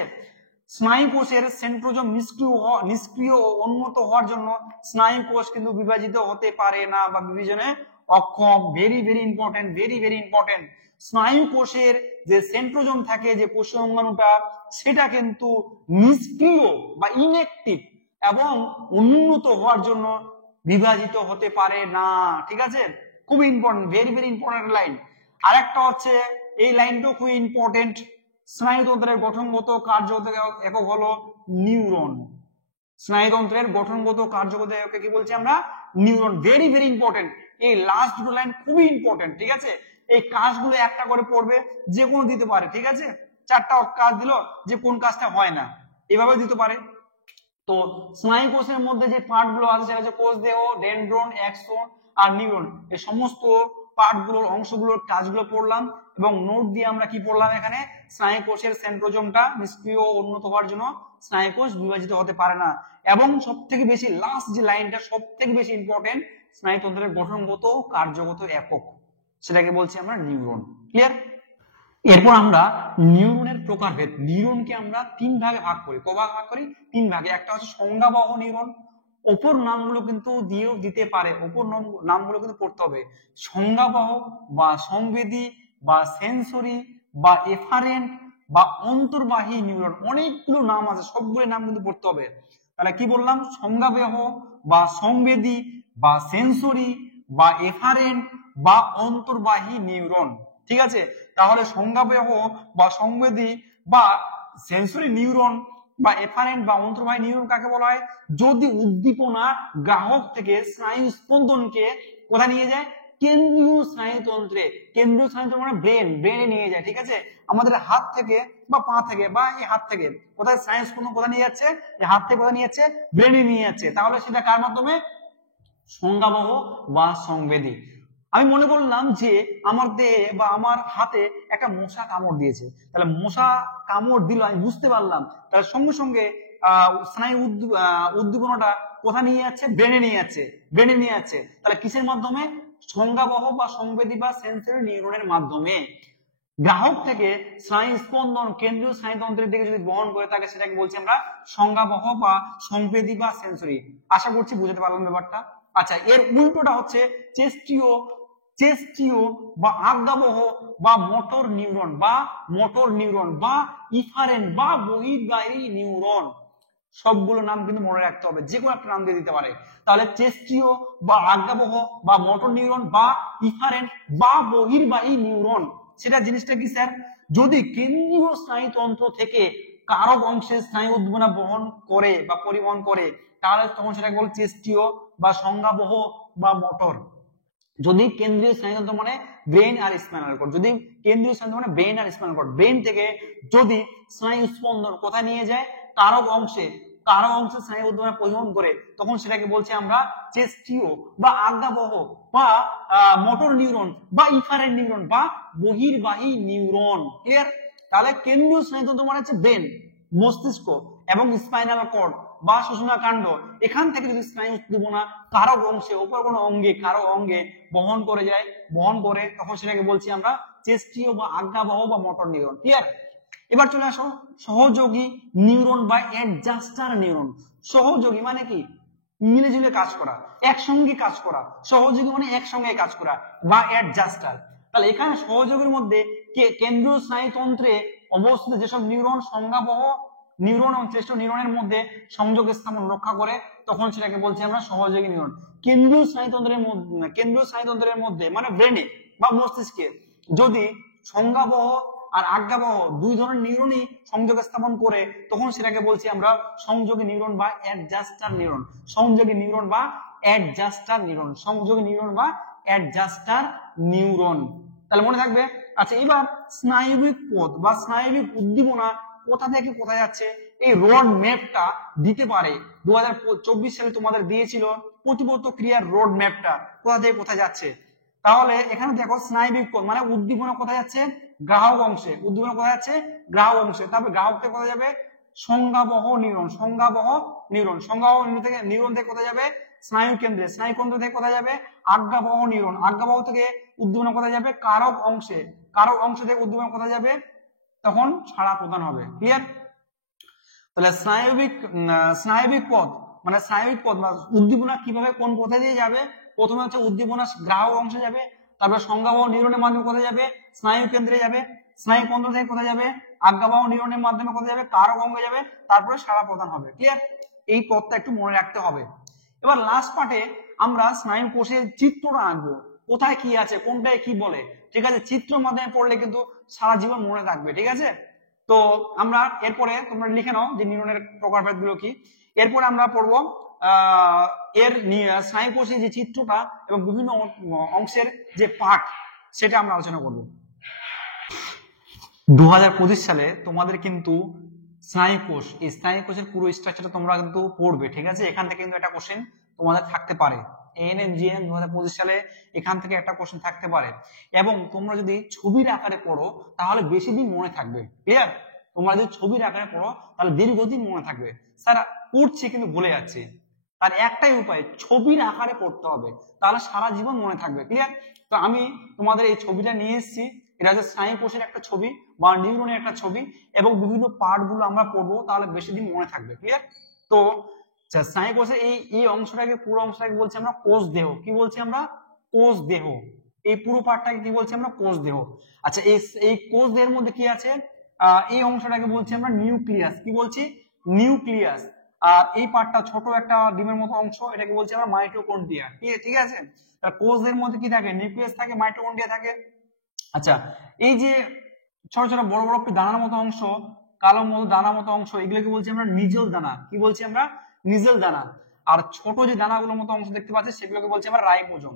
স্নায়ু কোষের সেন্ট্রোজোম নিষ্ক্রিয় ও উন্নত হওয়ার জন্য স্নায়ু কোষ কিন্তু বিভাজিত হতে পারে না বা বিভাজনে অক্ষম। Very very important, very very important. স্নায়ু কোষের যে সেন্ট্রোজোম থাকে, যে কোষীয় অঙ্গাণুটা, সেটা কিন্তু নিষ্ক্রিয় বা ইনঅ্যাক্টিভ এবং উন্নত হওয়ার জন্য বিভাজিত হতে পারে না। ঠিক আছে। খুব important, very very important line. আরেকটা হচ্ছে এই লাইনটাও খুব ইম্পর্টেন্ট, স্নায়ুতন্ত্রের গঠনগত কার্যগত একক হলো নিউরন। স্নায়ুতন্ত্রের গঠনগত কার্যগত এককে কি বলছি আমরা? নিউরন। Very very important. এই লাস্ট দুটো লাইন খুবই ইম্পর্টেন্ট, ঠিক আছে? এই কাজগুলো একটা করে পড়বে, যে কোনো দিতে পারে, ঠিক আছে? 4টা কাজ দিল, যে কোন কাজটা হয় না, এভাবে দিতে পারে। তো স্নায়ু কোষের মধ্যে যে পার্ট গুলো আছে সেটা হচ্ছে কোষ দেহ, ডেনড্রন, অ্যাক্সন আর নিউরন। এই সমস্ত পার্ট গুলোর অংশগুলোর কাজগুলো পড়লাম এবং নোট দিয়ে আমরা কি পড়লাম এখানে, স্নায়ু কোষের সেন্ট্রোজোমটা নিষ্ক্রিয় ও উন্নত হওয়ার জন্য স্নায়ু কোষ বিভাজিত হতে পারে না। এবং সব থেকে বেশি লাস্ট যে লাইনটা সব থেকে বেশি ইম্পর্টেন্ট, স্নায়ুতন্ত্রের গঠনগত ও কার্যগত একক, সেটাকে বলছি আমরা নিউরন। ক্লিয়ার? এরপর আমরা নিউরনের প্রকারভেদ। নিউরনকে আমরা 3 ভাগে ভাগ করি। কভাগ ভাগ করি 3 ভাগে। একটা হচ্ছে সংজ্ঞাবহ নিউরন, অপর নামগুলো কিন্তু দিয়েও দিতে পারে, অপর নামগুলো কিন্তু পড়তে হবে। সংজ্ঞাবহ বা সংবেদী বা সেন্সরি বা এফারেন্ট বা অন্তর্বাহী নিউরন, অনেকগুলো নাম আছে, সবগুলো নাম কিন্তু পড়তে হবে। তাহলে কি বললাম, সংজ্ঞাবহ বা সংবেদী বা সেন্সরি বা এফারেন্ট বা অন্তর্বাহী নিউরন, ঠিক আছে? তাহলে সংজ্ঞাবহ বা সংবেদী বা সেন্সরি নিউরন বা এফারেন্ট বা অন্তর্বাহী নিউরন কাকে বলা হয়? যদি উদ্দীপনা গ্রাহক থেকে স্নায়ু স্পন্দনকে কোথায় নিয়ে যায়? কেন্দ্রীয় স্নায়ুতন্ত্রে। কেন্দ্রীয় স্নায়ুতন্ত্র মানে ব্রেনে নিয়ে যায়, ঠিক আছে? আমাদের হাত থেকে বা পা থেকে বা এই হাত থেকে কোথায় স্নায়ু স্পন্দন কোথায় নিয়ে যাচ্ছে? এই হাত থেকে কোথায় নিয়ে যাচ্ছে? ব্রেনে নিয়ে যাচ্ছে। তাহলে সেটা কার মাধ্যমে? সংজ্ঞাবহ বা সংবেদী। আমি মনে করলাম যে আমার দেহে বা আমার হাতে একটা মশা কামড় দিয়েছে, তাহলে মশা কামড় দিল, আমি বুঝতে পারলাম, তাহলে সঙ্গে সঙ্গে স্নায়ু উদ্দীপনাটা কোথায় নিয়ে যাচ্ছে? ব্রেনে নিয়ে যাচ্ছে, ব্রেনে নিয়ে যাচ্ছে। তাহলে কিসের মাধ্যমে? সংজ্ঞাবহ বা সংবেদী বা সেন্সরি নিউরনের মাধ্যমে। গ্রাহক থেকে স্নায়ু স্পন্দন কেন্দ্রীয় স্নায়ুতন্ত্রের দিকে যদি বহন করে থাকে, সেটাকে বলছি আমরা সংজ্ঞাবহ বা সংবেদী বা সেন্সরি। আশা করছি বুঝতে পারলাম ব্যাপারটা। আচ্ছা, এর উল্টোটা হচ্ছে চেস্টীয় বা আজ্ঞাবহ বা মোটর নিউরন বা ইফারেন্ট বা বহির্গামী নিউরন। সবগুলো নাম কিন্তু মনে রাখতে হবে, যে কোনো একটা নাম দিয়ে দিতে পারে। তাহলে চেস্টীয় বা আজ্ঞাবহ বা মোটর নিউরন বা ইফারেন্ট বা বহির্বাহী নিউরন, সেটা জিনিসটা কি স্যার? যদি কেন্দ্রীয় স্নায়ুতন্ত্র থেকে কারক অংশে স্নায়ু উদ্দীপনা বহন করে বা পরিবহন করে, তাহলে তখন সেটাকে বলে চেস্টীয় বা সংজ্ঞাবহ বা মোটর। যদি কেন্দ্রীয় স্নায়ুতন্ত্র মানে ব্রেন আর স্পাইনাল কর্ড, যদি কেন্দ্রীয় স্নায়ুতন্ত্র মানে ব্রেন আর স্পাইনাল কর্ড, ব্রেন থেকে যদি স্নায়ু স্পন্দন কোথায় নিয়ে যায়? কারক অংশে স্নায়ু উদ্দীপনা পরিবহন করে, তখন সেটাকে বলছি আমরা চেস্টীয় বা আজ্ঞাবহ বা মোটর নিউরন বা ইফারেন্ট নিউরন বা বহির্বাহী নিউরন। ক্লিয়ার? তাহলে কেন্দ্রীয় স্নায়ুতন্ত্র মানে হচ্ছে ব্রেন, মস্তিষ্ক এবং স্পাইনাল কর্ড বা সুষুম্নাকাণ্ড, এখান থেকে যদি স্নায়ু উদ্দীপনা কারক অংশে, উপর কোনো অঙ্গে, কারক অঙ্গে বহন করে, তখন সেটাকে বলছি আমরা চেস্টীয় বা আজ্ঞাবহ বা মোটর নিউরন। ক্লিয়ার? এবার চলে আসো সহযোগী নিউরন বা অ্যাডজাস্টার নিউরন। সহযোগী মানে কি? মিলেঝুলে কাজ করা, একসঙ্গে কাজ করা। সহযোগী মানে একসঙ্গে কাজ করা বা অ্যাডজাস্টার। তাহলে এখানে সহযোগীর মধ্যে কেন্দ্রীয় স্নায়ুতন্ত্রে অবস্থিত যেসব নিউরন সংজ্ঞাবহ নিউরন এবং চেষ্ট নিউরনের মধ্যে সংযোগ স্থাপন রক্ষা করে, তখন সেটাকে বলছি আমরা সহযোগী নিউরন। কেন্দ্রীয় স্নায়ুতন্ত্রের মধ্যে মানে ব্রেনে বা মস্তিষ্কে যদি সংজ্ঞাবহ আর আজ্ঞাবহ দুই ধরনের নিউরনই সংযোগ স্থাপন করে, তখন সেটাকে বলছি আমরা সংযোগী নিউরন বা অ্যাডজাস্টার নিউরন। সংযোগী নিউরন বা অ্যাডজাস্টার নিউরন, সংযোগী নিউরন বা অ্যাডজাস্টার নিউরন। তাহলে মনে থাকবে। আচ্ছা, এবার স্নায়বিক পথ বা স্নায়বিক উদ্দীপনা কোথা থেকে কোথায় যাচ্ছে, এই রোড ম্যাপটা দিতে পারে। 2024 সালে তোমাদের দিয়েছিল প্রতিবর্ত ক্রিয়ার রোড ম্যাপটা, কোথা থেকে কোথায় যাচ্ছে। তাহলে এখানে দেখো স্নায়বিক পথ মানে উদ্দীপনা কোথায় যাচ্ছে? গ্রাহক অংশে। উদ্দীপনা কোথায় যাচ্ছে? গ্রাহক অংশে। তারপরে গ্রাহক থেকে কোথায় যাবে? সংজ্ঞাবহ নিউরন থেকে কোথায় যাবে? স্নায়ু কেন্দ্রে। স্নায়ু কেন্দ্র থেকে কোথায় যাবে? আজ্ঞাবহ নিউরন। আজ্ঞাবহ থেকে উদ্দীপনা কোথায় যাবে? কারক অংশ থেকে উদ্দীপনা কোথায় যাবে? তখন ছাড়া প্রদান হবে। ক্লিয়ার? তাহলে স্নায়বিক পথ মানে উদ্দীপনা কিভাবে কোন পথে দিয়ে যাবে? প্রথমে হচ্ছে উদ্দীপনা গ্রাহক অংশে যাবে, তারপর সংজ্ঞাবহ নিউরনের মাধ্যমে কোথায় যাবে? স্নায়ু কেন্দ্রে যাবে। স্নায়ু কেন্দ্র থেকে কোথায় যাবে? আজ্ঞাবহ নিউরনের মাধ্যমে কোথায় যাবে? কারক অঙ্গে যাবে, তারপরে সাড়া প্রদান হবে। ক্লিয়ার? এই পথটা একটু মনে রাখতে হবে। এবার লাস্ট পার্টে আমরা স্নায়ু কোষের চিত্রটা আঁকবো, কোথায় কি আছে, কোনটায় কি বলে। ঠিক আছে? চিত্র মাধ্যমে পড়লে কিন্তু সারা জীবন মনে থাকবে। ঠিক আছে? তো আমরা এরপরে তোমরা লিখে নাও যে নিউরনের প্রকারভেদ গুলো কি। এরপরে আমরা পড়বো এর স্নায়ুকোষের যে চিত্রটা এবং বিভিন্ন অংশের যে পার্ট সেটা আমরা আলোচনা করব। 2025 সালে তোমাদের কিন্তু স্নায়ুকোষ, এই স্নায়ুকোষের পুরো স্ট্রাকচারটা তোমরা কিন্তু পড়বে, ঠিক আছে। এখান থেকে কিন্তু একটা কোশ্চেন তোমাদের থাকতে পারে, এএনএম-জিএনএম 2025 সালে এখান থেকে একটা কোশ্চেন থাকতে পারে। এবং তোমরা যদি ছবির আকারে পড়ো তাহলে বেশি দিন মনে থাকবে, ক্লিয়ার। তোমরা যদি ছবির আকারে পড়ো তাহলে দীর্ঘদিন মনে থাকবে। স্যার পড়ছি কিন্তু ভুলে যাচ্ছে, তার একটাই উপায়, ছবির আকারে পড়তে হবে, তাহলে সারা জীবন মনে থাকবে, ক্লিয়ার। তো আমি তোমাদের এই ছবিটা নিয়ে এসেছি, এটা হচ্ছে স্নায়ুকোষের একটা ছবি বা নিউরনের একটা ছবি, এবং বিভিন্ন পার্ট গুলো আমরা পড়বো, তাহলে বেশি দিন মনে থাকবে, ক্লিয়ার। তো স্নায়ুকোষের এই অংশটাকে, পুরো অংশটাকে বলছি আমরা কোষ দেহ। কি বলছি আমরা? কোষ দেহ। এই পুরো পার্টটাকে কি বলছি আমরা? কোষ দেহ। আচ্ছা, এই কোষ দেহের মধ্যে কি আছে? এই অংশটাকে বলছি আমরা নিউক্লিয়াস। কি বলছি? নিউক্লিয়াস। আর এই পার্টটা ছোট একটা ডিমের মতো অংশ, এটাকে বলছি আমরা মাইটোকন্ড্রিয়া, ঠিক আছে। কোষের মধ্যে কি থাকে? নিউক্লিয়াস থাকে, মাইটোকন্ড্রিয়া থাকে। আচ্ছা, এই যে ছোট ছোট বড় বড় দানার মতো অংশ, কালো মতো দানার মতো অংশ, এগুলোকে বলছি আমরা নিজেল দানা। কি বলছি আমরা? নিজেল দানা। আর ছোট যে দানাগুলোর মতো অংশ দেখতে পাচ্ছি সেগুলোকে বলছি আমরা রাইবোজোম।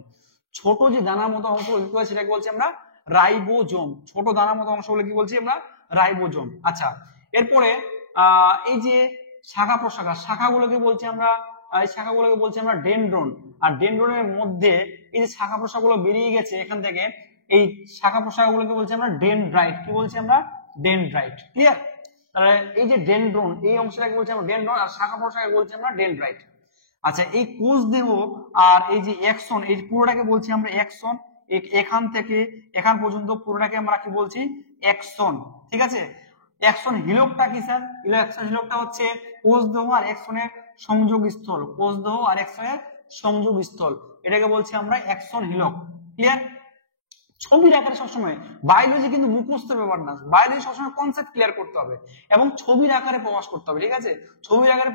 ছোট যে দানার মতো অংশ দেখতে পাচ্ছি সেটাকে বলছি আমরা রাইবোজোম। ছোট দানার মতো অংশগুলো কি বলছি আমরা? রাইবোজোম। আচ্ছা, এরপরে এই যে শাখা প্রশাখা, শাখাগুলোকে বলছি আমরা, এই শাখাগুলোকে বলছি আমরা ডেনড্রন। আর ডেনড্রনের মধ্যে এই যে শাখা প্রশাখাগুলো বেরিয়ে গেছে এখান থেকে, এই শাখা প্রশাখাগুলোকে বলছি আমরা ডেনড্রাইট। কি বলছি আমরা? Dendrite, clear. তাহলে এই যে ডেনড্রন, এই অংশটাকে বলছি আমরা ডেনড্রন, আর শাখা প্রশাখাকে বলছি আমরা ডেনড্রাইট। আচ্ছা, এই কোষ দেহ আর এই যে অ্যাক্সন, এই পুরোটাকে বলছি আমরা অ্যাক্সন। এখান থেকে এখান পর্যন্ত পুরোটাকে আমরা কি বলছি? অ্যাক্সন, ঠিক আছে। অ্যাক্সন হিলকটা কি স্যার? অ্যাক্সন হিলকটা হচ্ছে কোষ দেহ আর অ্যাক্সনের সংযোগ স্থল। কোষ দেহ আর অ্যাক্সনের সংযোগ স্থল, এটাকে বলছি আমরা অ্যাক্সন হিলক, ক্লিয়ার। ছবির আকারে সবসময়, বায়োলজি কিন্তু মুখস্থ ব্যাপার না, বায়োলজি সবসময় কনসেপ্ট ক্লিয়ার করতে হবে এবং ছবির আকারে প্রকাশ করতে হবে, ঠিক আছে। ছবির আকারে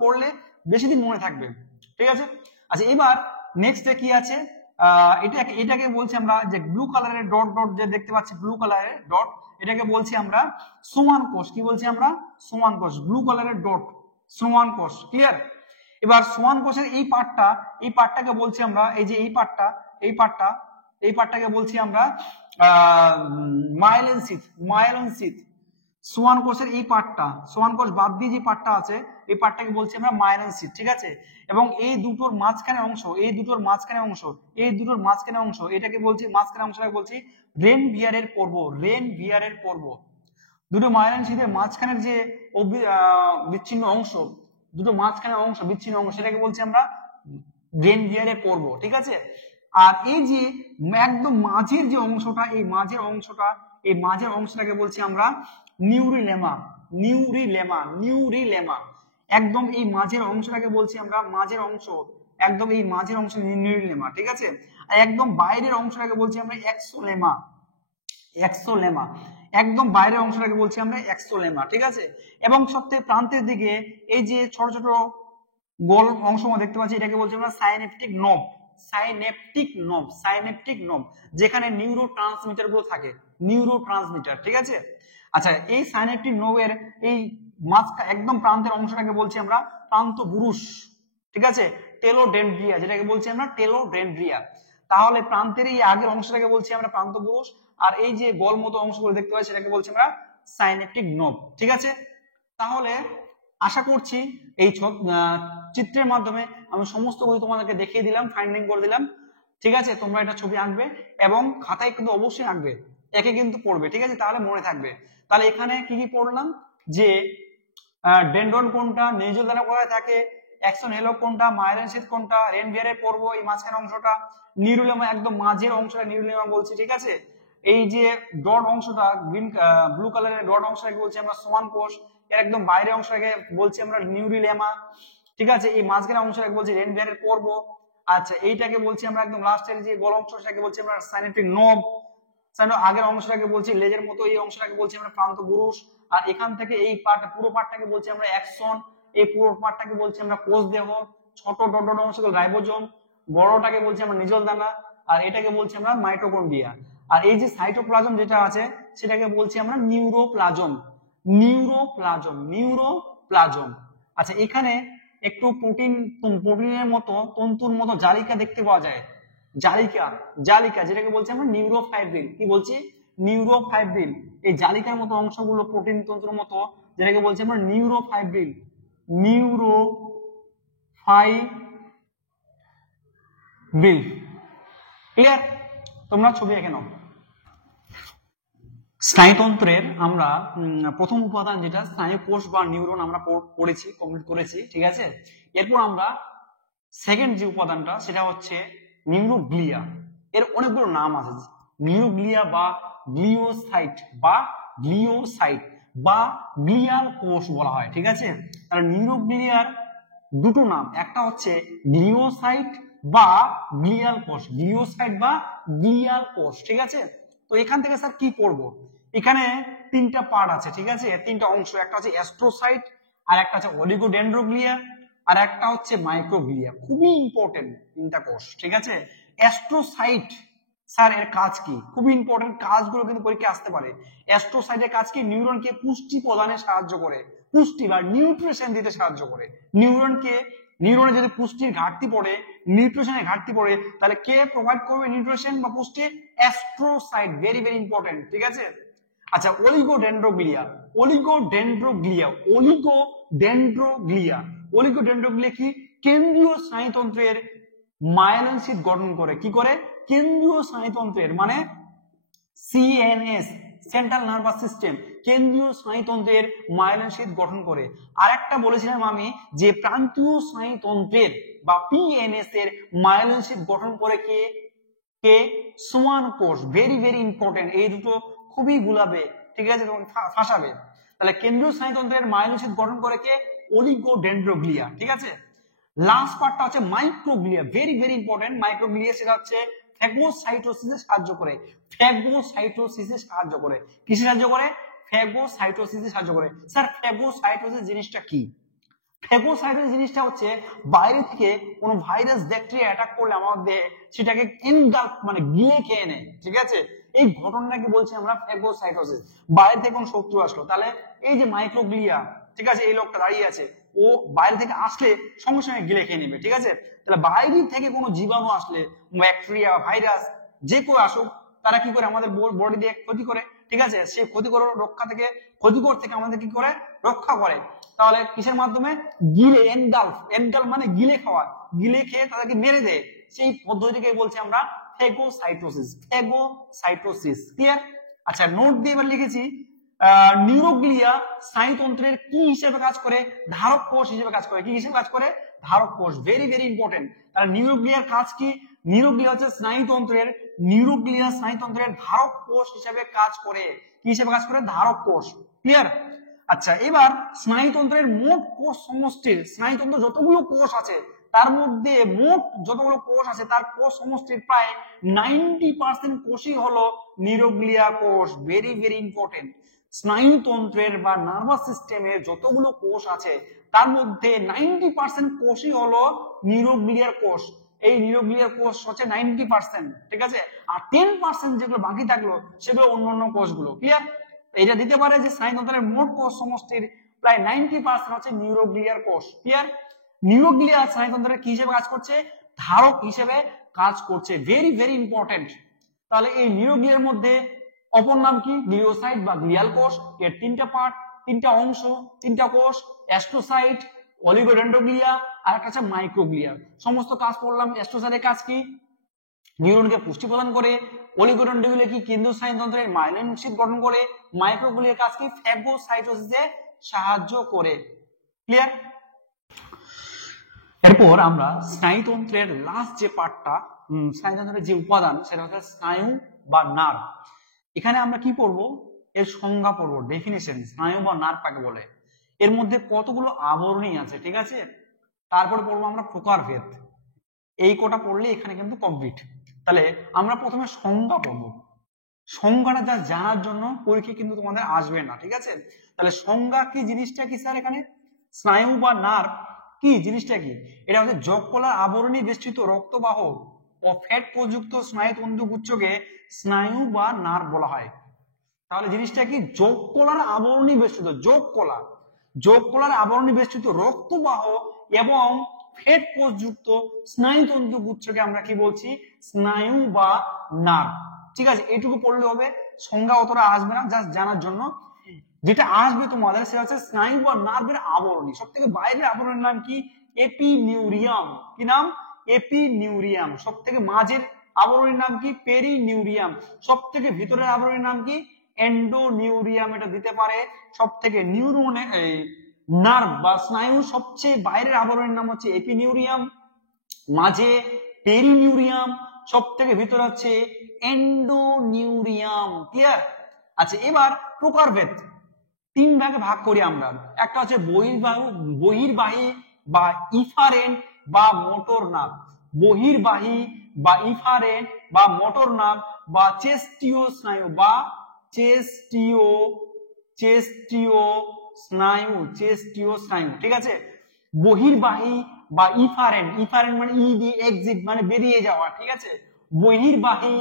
পড়লে বেশি দিন মনে থাকবে, ঠিক আছে। আচ্ছা, এবার নেক্সট কি আছে? এটাকে বলছি আমরা যে ব্লু কালারের ডট ডট যে দেখতে পাচ্ছি, ব্লু কালারের ডট, এটাকে বলছি আমরা সোমান কোষ। কি বলছি আমরা? সোমান কোষ। ব্লু কালারের ডট সোমান কোষ, ক্লিয়ার। এবার সোমান কোষের এই পার্টটাকে বলছি আমরা, এই যে এই পার্টটাকে বলছি আমরা মাইলিন শীথ। সোয়ান কোষের এই পার্টটা, সোয়ান কোষ বাদ দিয়ে যে পার্টটা আছে এই পার্টটাকে বলছি আমরা মাইলিন শীথ, ঠিক আছে। এবং এই দুটোর মাঝখানে অংশ, এটাকে বলছি, মাঝখানে অংশটাকে বলছি রেনভিয়ারের পর্ব। দুটো মাইলিন শীথের মাঝখানের যে বিচ্ছিন্ন অংশ, সেটাকে বলছি আমরা রেনভিয়ারের পর্ব, ঠিক আছে। আর এই যে একদম মাঝের যে অংশটা, এই মাঝের অংশটাকে বলছি আমরা নিউরিলেমা। একদম এই মাঝের অংশটাকে বলছি আমরা, একদম এই মাঝের অংশ নিউরিলেমা, ঠিক আছে। আর একদম বাইরের অংশটাকে বলছি আমরা এক্সোলেমা। একদম বাইরের অংশটাকে বলছি আমরা এক্সোলেমা, ঠিক আছে। এবং সবথেকে প্রান্তের দিকে এই যে ছোট ছোট গোল অংশ দেখতে পাচ্ছি, এটাকে বলছি আমরা সাইনেপটিক নব, যেখানে নিউরো ট্রান্সমিটার গুলো থাকে, ঠিক আছে। আচ্ছা, এই সাইনেপটিক নবের এই একদম প্রান্তের অংশটাকে বলছি আমরা প্রান্তপুরুষ, ঠিক আছে, টেলোডেন্ড্রিয়া, যেটাকে বলছি আমরা টেলোডেন্ড্রিয়া। তাহলে প্রান্তের এই আগের অংশটাকে বলছি আমরা প্রান্তপুরুষ, আর এই যে গোল মতো অংশগুলো দেখতে পাচ্ছি সেটাকে বলছি আমরা সাইনেপটিক নব, ঠিক আছে। তাহলে আশা করছি এই চিত্রের মাধ্যমে আমি সমস্ত কিছু তোমাদেরকে দেখিয়ে দিলাম, ফাইন্ডিং করে দিলাম, ঠিক আছে। তোমরা এটা ছবি আঁকবে এবং খাতায় কিন্তু অবশ্যই আঁকবে, একে কিন্তু পড়বে, ঠিক আছে, তাহলে মনে থাকবে। তাহলে এখানে কি কি পড়লাম? যে ডেনড্রন কোনটা, নিউজেল দানা কোথায় থাকে, অ্যাক্সন হেলক কোনটা, মাইলিন শীথ কোনটা, রেনভিয়ারের পর্ব এই মাঝখানে অংশটা, নিউরিলেমা একদম মাঝের অংশটা নিউরিলেমা বলছি, ঠিক আছে। এই যে ডট অংশটা, ব্লু কালারের ডট অংশটাকে বলছি আমরা সোয়ান কোষ, এর একদম বাইরের অংশটাকে বলছি আমরা নিউরিলেমা, ঠিক আছে। এই মাঝখানে অংশটাকে বলছি রেনভিয়ারের পর্ব। আচ্ছা, এইটাকে বলছি আমরা একদম লাস্টের যে গোল অংশটাকে বলছি আমরা সাইনেপটিক নব। আগের অংশটাকে বলছি লেজের মতো, এই অংশটাকে বলছি আমরা প্রান্তপুরুষ। আর এখান থেকে এই পুরো পার্টটাকে বলছি আমরা অ্যাক্সন, এই পুরো পার্টটাকে বলছি আমরা কোষ দেহ। ছোট ডট ডট অংশগুলো রাইবোজোম, বড়টাকে বলছি আমরা নিজেল দানা, আর এটাকে বলছি আমরা মাইটোকন্ড্রিয়া। আর এই যে সাইটোপ্লাজম যেটা আছে সেটাকে বলছি আমরা নিউরোপ্লাজম। নিউরোপ্লাজম। আচ্ছা, এখানে একটু প্রোটিনের মতো তন্তুর মতো জালিকা দেখতে পাওয়া যায়। জালিকা যেটাকে বলছি আমরা নিউরোফাইব্রিল। কি বলছি? নিউরোফাইব্রিল। এই জালিকার মতো অংশগুলো প্রোটিন তন্তুর মতো, যেটাকে বলছি আমরা নিউরোফাইব্রিল। ক্লিয়ার? তোমরা ছবি এঁকে নাও। স্নায়ুতন্ত্রের আমরা প্রথম উপাদান যেটা স্নায়ু কোষ বা নিউরন আমরা পড়েছি, কমপ্লিট করেছি, ঠিক আছে। এরপর আমরা সেকেন্ড যে উপাদানটা সেটা হচ্ছে নিউরোগ্লিয়া। এর অনেকগুলো নাম আছে, নিউরোগ্লিয়া বা গ্লিওসাইট বা গ্লিয়াল কোষ বলা হয়, ঠিক আছে। তাহলে নিউরোগ্লিয়ার দুটো নাম, একটা হচ্ছে গ্লিওসাইট বা গ্লিয়াল কোষ, ঠিক আছে। তো এখান থেকে স্যার কি পড়বো? এখানে তিনটা পার্ট আছে, ঠিক আছে, তিনটা অংশ। একটা হচ্ছে অ্যাস্ট্রোসাইট, আর একটা হচ্ছে অলিগোডেন্ড্রোগ্লিয়া, আর একটা হচ্ছে মাইক্রোগ্লিয়া। খুবই ইম্পর্টেন্ট তিনটা কোষ, ঠিক আছে। অ্যাস্ট্রোসাইট স্যার এর কাজ কি? খুবই ইম্পর্টেন্ট, কাজগুলো কিন্তু পরীক্ষায় আসতে পারে। অ্যাস্ট্রোসাইটের কাজ কি? নিউরনকে পুষ্টি প্রদানে সাহায্য করে, পুষ্টি বা নিউট্রিশন দিতে সাহায্য করে। নিউরনে যদি পুষ্টির ঘাটতি পড়ে, নিউট্রিশনের ঘাটতি পড়ে, তাহলে কে প্রোভাইড করবে নিউট্রিশন বা পুষ্টি? অ্যাস্ট্রোসাইট। ভেরি ভেরি ইম্পর্টেন্ট, ঠিক আছে। আচ্ছা, অলিগোডেন্ড্রোগ্লিয়া কি? কেন্দ্রীয় স্নায়ুতন্ত্রের মাইলিন শীট গঠন করে। কি করে? কেন্দ্রীয় স্নায়ুতন্ত্রের মানে সিএনএস, সেন্ট্রাল নার্ভাস সিস্টেম, কেন্দ্রীয় স্নায়ুতন্ত্রের মাইলিন শীট গঠন করে। আর একটা বলেছিলাম আমি যে প্রান্তীয় স্নায়ুতন্ত্রের বা পিএনএস এর মাইলিন শীট গঠন করে কে? সোয়ান কোষ। ভেরি ভেরি ইম্পর্টেন্ট, এই দুটো খুবই গুলাবে, ঠিক আছে, ফাঁসাবে। তাহলে কেন্দ্রীয় স্নায়ুতন্ত্রের মাইলিন শীট গঠন করে কে? অলিগোডেন্ড্রোগ্লিয়া, ঠিক আছে। লাস্ট পার্টটা হচ্ছে microglia. Very very important. Microglia সেটা হচ্ছে ফ্যাগোসাইটোসিসে সাহায্য করে। কিসে সাহায্য করে? ফ্যাগোসাইটোসিসে সাহায্য করে। স্যার ফ্যাগোসাইটোসিস জিনিসটা কি? ফ্যাগোসাইটোসিস জিনিসটা হচ্ছে বাইরে থেকে কোনো ভাইরাস ব্যাকটেরিয়া অ্যাটাক করলে আমাদের দেহে সেটাকে এনগাল্ফ মানে গিলে খেয়ে নেয়, ঠিক আছে। এই ঘটনাটাকে বলছি আমরা ফ্যাগোসাইটোসিস। বাইরে থেকে কোনো শত্রু আসলো, তাহলে এই যে মাইক্রোগ্লিয়া, ঠিক আছে, এই লোকটা দাঁড়িয়ে আছে, ও বাইরে থেকে আসলে সঙ্গে সঙ্গে গিলে খেয়ে নেবে, ঠিক আছে। তাহলে বাইরে থেকে কোনো জীবাণু আসলে, ব্যাকটেরিয়া, ভাইরাস, যে কেউ আসুক, তারা কি করে? আমাদের বডি দিয়ে ক্ষতি করে, ঠিক আছে। সেই ক্ষতিকর থেকে আমাদের কি করে? রক্ষা করে। তাহলে কিসের মাধ্যমে? গিলে, এনগালফ মানে গিলে খাওয়া, গিলে খেয়ে তাদেরকে মেরে দেয়। সেই পদ্ধতিকে বলছি আমরা ফ্যাগোসাইটোসিস। ক্লিয়ার? আচ্ছা, নোট দিয়ে এবার লিখেছি নিউরোগ্লিয়া স্নায়ুতন্ত্রের কি হিসেবে কাজ করে? ধারক কোষ হিসেবে কাজ করে। কি হিসেবে কাজ করে? ধারক কোষ। Very very important. তাহলে নিউরোগ্লিয়ার কাজ কি? নিউরোগ্লিয়া হচ্ছে স্নায়ুতন্ত্রের ধারক কোষ হিসেবে কাজ করে। কি হিসেবে কাজ করে? ধারক কোষ। ক্লিয়ার? আচ্ছা, এবার স্নায়ুতন্ত্রের মোট কোষ সমষ্টির, স্নায়ুতন্ত্র যতগুলো কোষ আছে তার মধ্যে মোট যতগুলো কোষ আছে তার কোষ সমষ্টির প্রায় 90% কোষই হলো নিউরোগ্লিয়া কোষ। Very very important. স্নায়ুতন্ত্রের বা নার্ভাস সিস্টেমের যতগুলো কোষ আছে তার মধ্যে 90% কোষই হলো নিউরোগ্লিয়ার কোষ। এই নিউরোগ্লিয়ার কোষ হচ্ছে 90%, ঠিক আছে। আর 10% যেগুলো বাকি থাকলো সেগুলো অন্যান্য কোষগুলো। ক্লিয়ার? এটা দিতে পারে যে স্নায়ুতন্ত্রের মোট কোষ সমষ্টির প্রায় 90% হচ্ছে নিউরোগ্লিয়ার কোষ। ক্লিয়ার? নিউরোগ্লিয়া স্নায়ুতন্ত্রের কি হিসেবে কাজ করছে? ধারক হিসেবে কাজ করছে। Very very important. তাহলে এই নিউরোগ্লিয়ার মধ্যে অপর নাম কি? গ্লিওসাইট বা গ্লিয়াল কোষ। এর তিনটা পার্ট, তিনটা অংশ, তিনটা কোষ, অ্যাস্ট্রোসাইট, অলিগোডেন্ড্রোগ্লিয়া, আর একটা হচ্ছে মাইক্রোগ্লিয়া। সমস্ত কাজ করলাম। অ্যাস্ট্রোসাইটের কাজ কি? নিউরনকে পুষ্টি প্রদান করে। অলিগোডেন্ড্রোগ্লিয়া কি? কেন্দ্রীয় স্নায়ুতন্ত্রের মাইলিন শীট গঠন করে। মাইক্রোগ্লিয়ার কাজ কি? ফ্যাগোসাইটোসিসে সাহায্য করে। ক্লিয়ার? এরপর আমরা স্নায়ুতন্ত্রের লাস্ট যে পার্টটা, স্নায়ুতন্ত্রের যে উপাদান সেটা হচ্ছে স্নায়ু বা নার্ভ। এখানে আমরা কি পড়বো? এর সংজ্ঞা পড়বো, ডেফিনিশন। স্নায়ু বা নার্ভ কাকে বলে, এর মধ্যে কতগুলো আবরণী আছে, ঠিক আছে। তারপরে পড়বো আমরা প্রকারভেদ। এই কোটা পড়লে এখানে কিন্তু কমপ্লিট। তাহলে আমরা প্রথমে সংজ্ঞা পড়বো। সংজ্ঞাটা যা জানার জন্য পরীক্ষা কিন্তু তোমাদের আসবে না, ঠিক আছে। তাহলে সংজ্ঞা কি জিনিসটা কি স্যার? এখানে স্নায়ু বা নার্ভ কি জিনিসটা কি? এটা হচ্ছে যকলার আবরণী বেষ্টিত রক্তবাহ ও ফ্যাট প্রযুক্ত স্নায়ুতন্তুগুচ্ছকে স্নায়ু বা নার্ভ বলা হয়। তাহলে জিনিসটা কি, যোগ কলার আবরণী বেষ্টিত, যোগ কলার আবরণী বেষ্টিত রক্তবাহ এবং ফেট কোষযুক্ত স্নায়ুতন্তু গুচ্ছকে আমরা কি বলছি, স্নায়ু বা নার্ভ। ঠিক আছে, এটুকু পড়লে হবে, সংজ্ঞা অতটা আসবে না, জাস্ট জানার জন্য। যেটা আসবে তোমাদের সেটা হচ্ছে স্নায়ু বা নার্ভের আবরণী। সব থেকে বাইরের আবরণের নাম কি, এপিনিউরিয়াম। কি নাম, এপিনিউরিয়াম। সব থেকে মাঝের আবরণীর নাম কি, পেরিনিউরিয়াম। সব থেকে ভিতরের আবরণীর নাম কি, এন্ডোনিউরিয়াম। এটা দিতে পারে। সব থেকে নিউরনে নার্ভ বা স্নায়ু সবচেয়ে বাইরের আবরণের নাম হচ্ছে এপিনিউরিয়াম, মাঝে পেরিনিউরিয়াম, সব থেকে ভিতরে হচ্ছে এন্ডোনিউরিয়াম। ক্লিয়ার? আচ্ছা, এবার প্রকারভেদ তিন ভাগে ভাগ করি আমরা। একটা হচ্ছে বহির্বাহী বা ইফারেন্ট বা মোটর নার্ভ, বহির্বাহী বা ইফারেন্ট বা মোটর নার্ভ বা চেস্টীয় স্নায়ু বা চেস্টীয় স্নায়ু। ঠিক আছে, বহির্বাহী বা ইফারেন্ট মানে ইডি এক্সিট মানে বেরিয়ে যাওয়া। ঠিক আছে, বহির্বাহী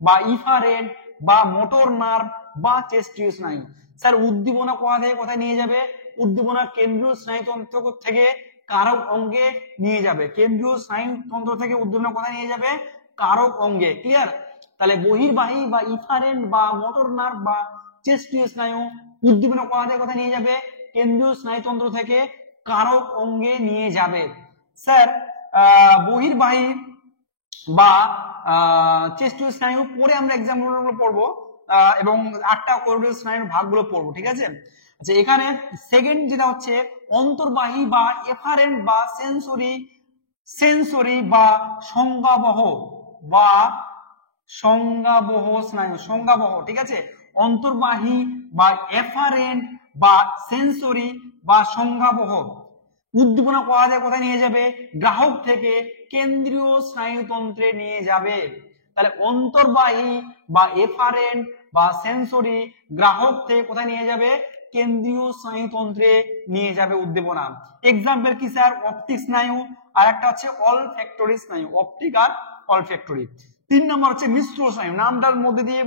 বা ইফারেন্ট বা মোটর নার্ভ বা চেস্টীয় স্নায়ু। স্যার উদ্দীপনা কোথা থেকে কোথায় নিয়ে যাবে, উদ্দীপনা কেন্দ্রীয় স্নায়ুতন্ত্র থেকে কারক অঙ্গে নিয়ে যাবে, কেন্দ্রীয় স্নায়ুতন্ত্র থেকে উদ্দীপনা কোথায় নিয়ে যাবে, কারক অঙ্গে। ক্লিয়ার? তাহলে বহির্বাহী বা ইফারেন্ট বা মোটর নার্ভ বা চেস্টীয় স্নায়ু উদ্দীপনা কোথা থেকে কোথায় নিয়ে যাবে, কেন্দ্রীয় স্নায়ুতন্ত্র থেকে কারক অঙ্গে নিয়ে যাবে। স্যার বহির্বাহী বা চেস্টীয় স্নায়ু পরে আমরা এক্সাম্পল পড়বো এবং 8টা কোরিডোর স্নায়ুর ভাগগুলো পড়বো। ঠিক আছে, আচ্ছা এখানে সেকেন্ড যেটা হচ্ছে অন্তর্বাহী বা এফারেন্ট বা সেন্সরি বা সংজ্ঞাবহ স্নায়ু, সংজ্ঞাবহ। ঠিক আছে, অন্তর্বাহী বা এফারেন্ট বা সেন্সরি বা সংজ্ঞাবহ উদ্দীপনা কোথায় নিয়ে যাবে, গ্রাহক থেকে কেন্দ্রীয় স্নায়ুতন্ত্রে নিয়ে যাবে। তাহলে অন্তর্বাহী বা এফারেন্ট বা সেন্সরি গ্রাহক থেকে কোথায় নিয়ে যাবে, কেন্দ্রীয় স্নায়ুতন্ত্রে নিয়ে যাবে উদ্দীপনা। এক্সাম্পল কি স্যার, অপটিক স্নায়ু, আর একটা হচ্ছে অলফ্যাক্টরি স্নায়ু, অপটিক আর অলফ্যাক্টরি। 3 নম্বর হচ্ছে মিশ্র স্নায়ু। নামটার মধ্যে দিয়ে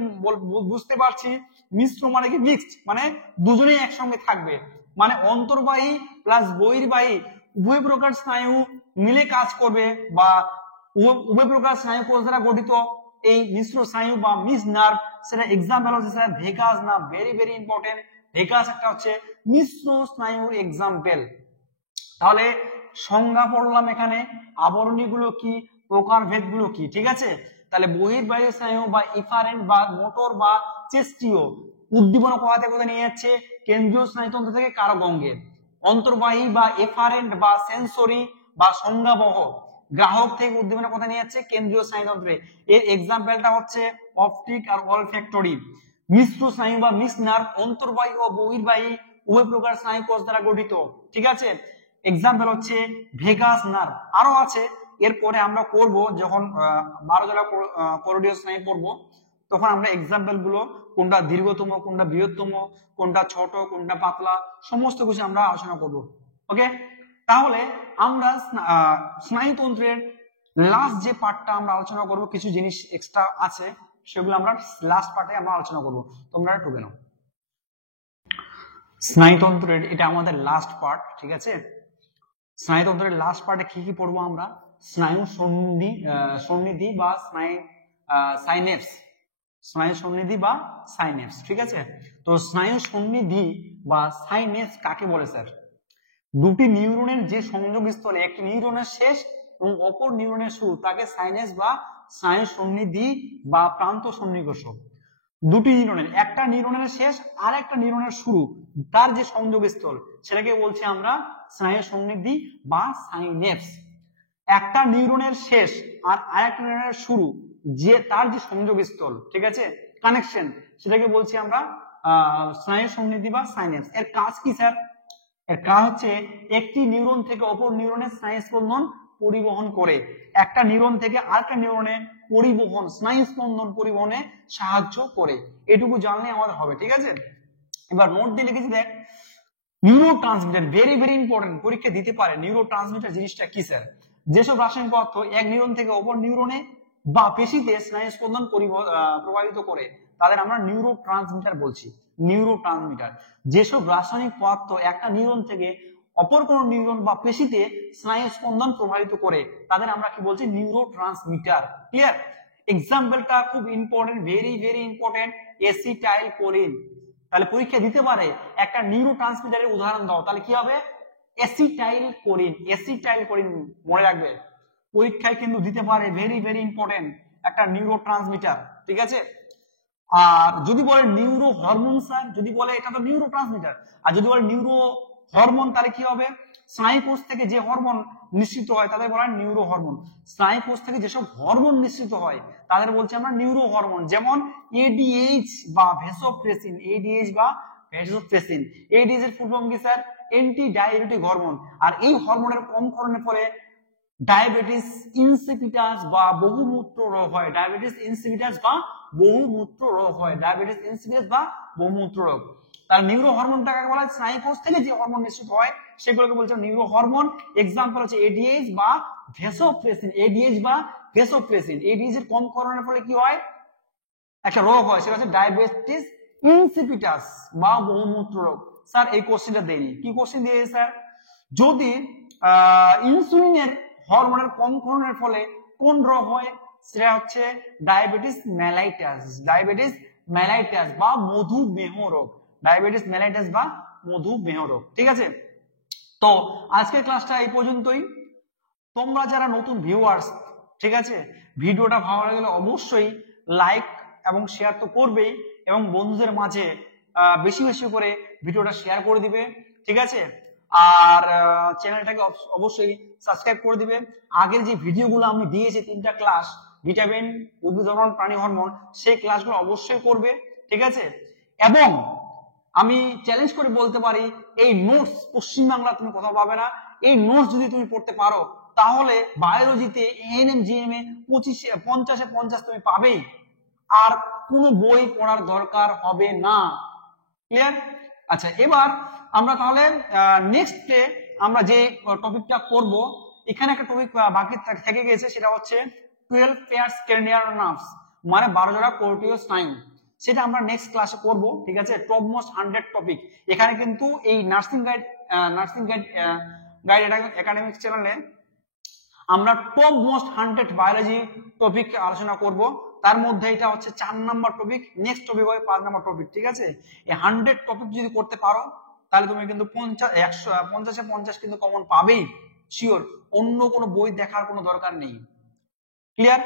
বুঝতে পারছি, মিশ্র মানে কি, মিক্সড, মানে দুজনেই একসঙ্গে থাকবে, মানে অন্তর্বাহী প্লাস বহির্বাহী উভয় প্রকার স্নায়ু মিলে কাজ করবে, বা উভয় প্রকার স্নায়ু কোষ দ্বারা গঠিত এই মিশ্র স্নায়ু বা মিক্সড নার্ভ। সেটা এক্সাম্পল হচ্ছে sir vagus nerve, very very important. Vagus একটা হচ্ছে মিশ্র স্নায়ুর এক্সাম্পল। তাহলে সংজ্ঞা পড়লাম এখানে, আবরণী গুলো কি, প্রকারভেদ গুলো কি। ঠিক আছে, তাহলে বহির্বাহী স্নায়ু বা ইফারেন্ট বা মোটর বা চেস্টীয় উদ্দীপনা কোথা থেকে কোথায় নিয়ে যাচ্ছে, কেন্দ্রীয় স্নায়ুতন্ত্র থেকে কারক অঙ্গে। অন্তর্বাহী বা এফারেন্ট বা সেন্সরি বা সংজ্ঞাবহ গ্রাহক থেকে উদ্দীপনা কোথায় নিয়ে যাচ্ছে, কেন্দ্রীয় স্নায়ুতন্ত্রে। এর এক্সাম্পলটা হচ্ছে অপটিক আর অলফ্যাক্টরি। মিশ্র স্নায়ু বা মিক্সড নার্ভ অন্তর্বাহী ও বহির্বাহী উভয় প্রকার স্নায়ু কোষ দ্বারা গঠিত। ঠিক আছে, এক্সাম্পল হচ্ছে ভেগাস নার্ভ। আরো আছে, এরপরে আমরা করব যখন 12 জোড়া কোরিডোর স্নায়ু পড়বো, তখন আমরা এক্সাম্পল গুলো কোনটা দীর্ঘতম, কোনটা বৃহত্তম, কোনটা ছোট, কোনটা পাতলা, সমস্ত কিছু আমরা আলোচনা করব। ওকে, তাহলে আমরা স্নায়ুতন্ত্রের লাস্ট যে পার্টটা আমরা আলোচনা করব, কিছু জিনিস এক্সট্রা আছে, সেগুলো আমরা লাস্ট পার্টে আমরা আলোচনা করব। তোমরা ঢুকে নাও। স্নায়ুতন্ত্রের এটা আমাদের লাস্ট পার্ট। ঠিক আছে, স্নায়ুতন্ত্রের লাস্ট পার্টে কি কি পড়বো আমরা, স্নায়ু সন্নিধি বা সাইনেপস, স্নায়ু সন্নিধি বা সাইনেপস। ঠিক আছে, তো স্নায়ু সন্নিধি বা সাইনেপস কাকে বলে স্যার, দুটি নিউরনের যে সংযোগস্থলে একটি নিউরনের শেষ এবং অপর নিউরনের শুরু তাকে সাইনেপস বা স্নায়ু সন্নিধি বা প্রান্ত সন্নিকর্ষক। দুটি নিউরনের, একটা নিউরনের শেষ আর একটা নিউরনের শুরু, তার যে সংযোগস্থল সেটাকে বলছি আমরা স্নায়ু সন্নিধি বা সাইনেপস। একটা নিউরনের শেষ আর আরেকটা নিউরনের শুরু, যে তার যে সংযোগস্থল, ঠিক আছে, কানেকশন, সেটাকে বলছি আমরা স্নায়ু সন্নিধি বা সাইনেপস। এর কাজ কি স্যার, এর কাজ হচ্ছে একটি নিউরন থেকে অপর নিউরনের স্নায়ু স্পন্দন পরিবহন করে, একটা নিউরন থেকে আরেকটা নিউরনে স্নায়ু স্পন্দন পরিবহনে সাহায্য করে। এটুকু জানলে আমাদের হবে। ঠিক আছে, এবার নোট দিয়ে লিখেছি দেখ, নিউরোট্রান্সমিটার, ভেরি ভেরি ইম্পর্টেন্ট, পরীক্ষা দিতে পারে। নিউরোট্রান্সমিটার জিনিসটা কি স্যার, যেসব রাসায়নিক পদার্থ এক নিউরন থেকে অপর নিউরনে বা পেশিতে স্নায়ু স্পন্দন প্রভাবিত করে তাদের আমরা নিউরো ট্রান্সমিটার বলছি। নিউরো ট্রান্সমিটার যেসব রাসায়নিক পদার্থ একটা নিউরন থেকে অপর কোন নিউরন বা পেশিতে স্নায়ু স্পন্দন প্রভাবিত করে তাদের আমরা কি বলছি, নিউরো ট্রান্সমিটার। ক্লিয়ার? এক্সাম্পলটা খুব important, very very important, acetylcholine. তাহলে পরীক্ষা দিতে পারে একটা নিউরো ট্রান্সমিটারের উদাহরণ দাও, তাহলে কি হবে, এসিটাইল কোলিন। এসিটাইল কোলিন মনে রাখবে, পরীক্ষায় কিন্তু দিতে পারে, ভেরি ভেরি ইম্পর্টেন্ট, একটা নিউরো ট্রান্সমিটার। ঠিক আছে? আর যদি বলে নিউরো হরমোন স্যার, যদি বলে এটা তো নিউরো ট্রান্সমিটার, আর যদি বলে নিউরো হরমোন তাহলে কি হবে, স্নায়ুকোষ থেকে যে হরমোন নিঃসৃত হয় তাদের বলা হয় নিউরো হরমোন। স্নায়ুকোষ থেকে যেসব হরমোন নিঃসৃত হয় তাদের বলছি আমরা নিউরো হরমোন, যেমন এডিএইচ বা ভ্যাসোপ্রেসিন। এডিএইচ বা ভ্যাসোপ্রেসিন, এডিএইচ এর ফুল ফর্ম কি স্যার, অ্যান্টি ডায়াবেটিক হরমোন। আর এই হরমোনের কম ক্ষরণের ফলে ডায়াবেটিস ইনসিপিটাস বা বহুমূত্র রোগ হয়। ডায়াবেটিস ইনসিপিটাস বা বহুমূত্র রোগ হয়। ডায়াবেটিস ইনসিপিটাস বা বহুমূত্র রোগ। তার নিউরো হরমোনটা কাকে বলা হয়, স্নায়ুকোষ থেকে যে হরমোন নিঃসৃত হয় সেগুলোকে বলছে নিউরো হরমোন। এক্সাম্পল হচ্ছে এডিএইচ বা ভ্যাসোপ্রেসিন। এডিএইচ বা ভ্যাসোপ্রেসিন, এডিএইচ এর কম ক্ষরণের ফলে কি হয়, একটা রোগ হয়, সেটা হচ্ছে ডায়াবেটিস ইনসিপিটাস বা বহুমূত্র রোগ। স্যার এই কোশ্চেনটা দেয়নি, কি কোশ্চেন দিয়েছে স্যার, যদি ইনসুলিনের হরমোনের কম ক্ষরণের ফলে কোন রোগ হয়, সেটা হচ্ছে ডায়াবেটিস মেলাইটাস। ডায়াবেটিস মেলাইটাস বা মধুমেহ রোগ। ডায়াবেটিস মেলাইটাস বা মধুমেহ রোগ। ঠিক আছে? তো আজকের ক্লাসটা এই পর্যন্তই। তোমরা যারা নতুন ভিউয়ার্স, ঠিক আছে, ভিডিওটা ভালো লাগলে অবশ্যই লাইক এবং শেয়ার তো করবেই, এবং বন্ধুদের মাঝে বেশি বেশি করে ভিডিওটা শেয়ার করে দিবে। ঠিক আছে? আর চ্যানেলটাকে অবশ্যই সাবস্ক্রাইব করে দিবে। আগের যে ভিডিওগুলো আমি দিয়েছি 3টা ক্লাস, ভিটামিন, উদ্ভিদ হরমোন, প্রাণী হরমোন, সেই ক্লাসগুলো অবশ্যই করবে। ঠিক আছে? এবং আমি চ্যালেঞ্জ করে বলতে পারি, এই নোটস পশ্চিমবাংলা তুমি কোথাও পাবে না। এই নোটস যদি তুমি পড়তে পারো তাহলে বায়োলজিতে এএনএম জিএম এ 50-এ 50 তুমি পাবেই, আর কোনো বই পড়ার দরকার হবে না। ক্লিয়ার? আচ্ছা, এবার আমরা তাহলে নেক্সটে আমরা যে টপিকটা করব, এখানে একটা টপিক বাকি থেকে গেছে, সেটা হচ্ছে 12 pairs cranial nerves, মানে 12 জোড়া কোর্টিও স্নায়ু। সেটা আমরা নেক্সট ক্লাসে করব। ঠিক আছে? Top most 100 topic. এখানে কিন্তু এই নার্সিং গাইড একাডেমিক চ্যানেলে আমরা টপ মোস্ট 100 বায়োলজি টপিক আলোচনা করব। তার মধ্যে এটা হচ্ছে 4 নাম্বার টপিক, নেক্সট টপিক হবে 5 নাম্বার টপিক। ঠিক আছে? এই 100 টপিক যদি করতে পারো তাহলে তুমি কিন্তু 50-এ 50 কিন্তু কমন পাবেই, শিওর। অন্য কোনো বই দেখার কোনো দরকার নেই। ক্লিয়ার?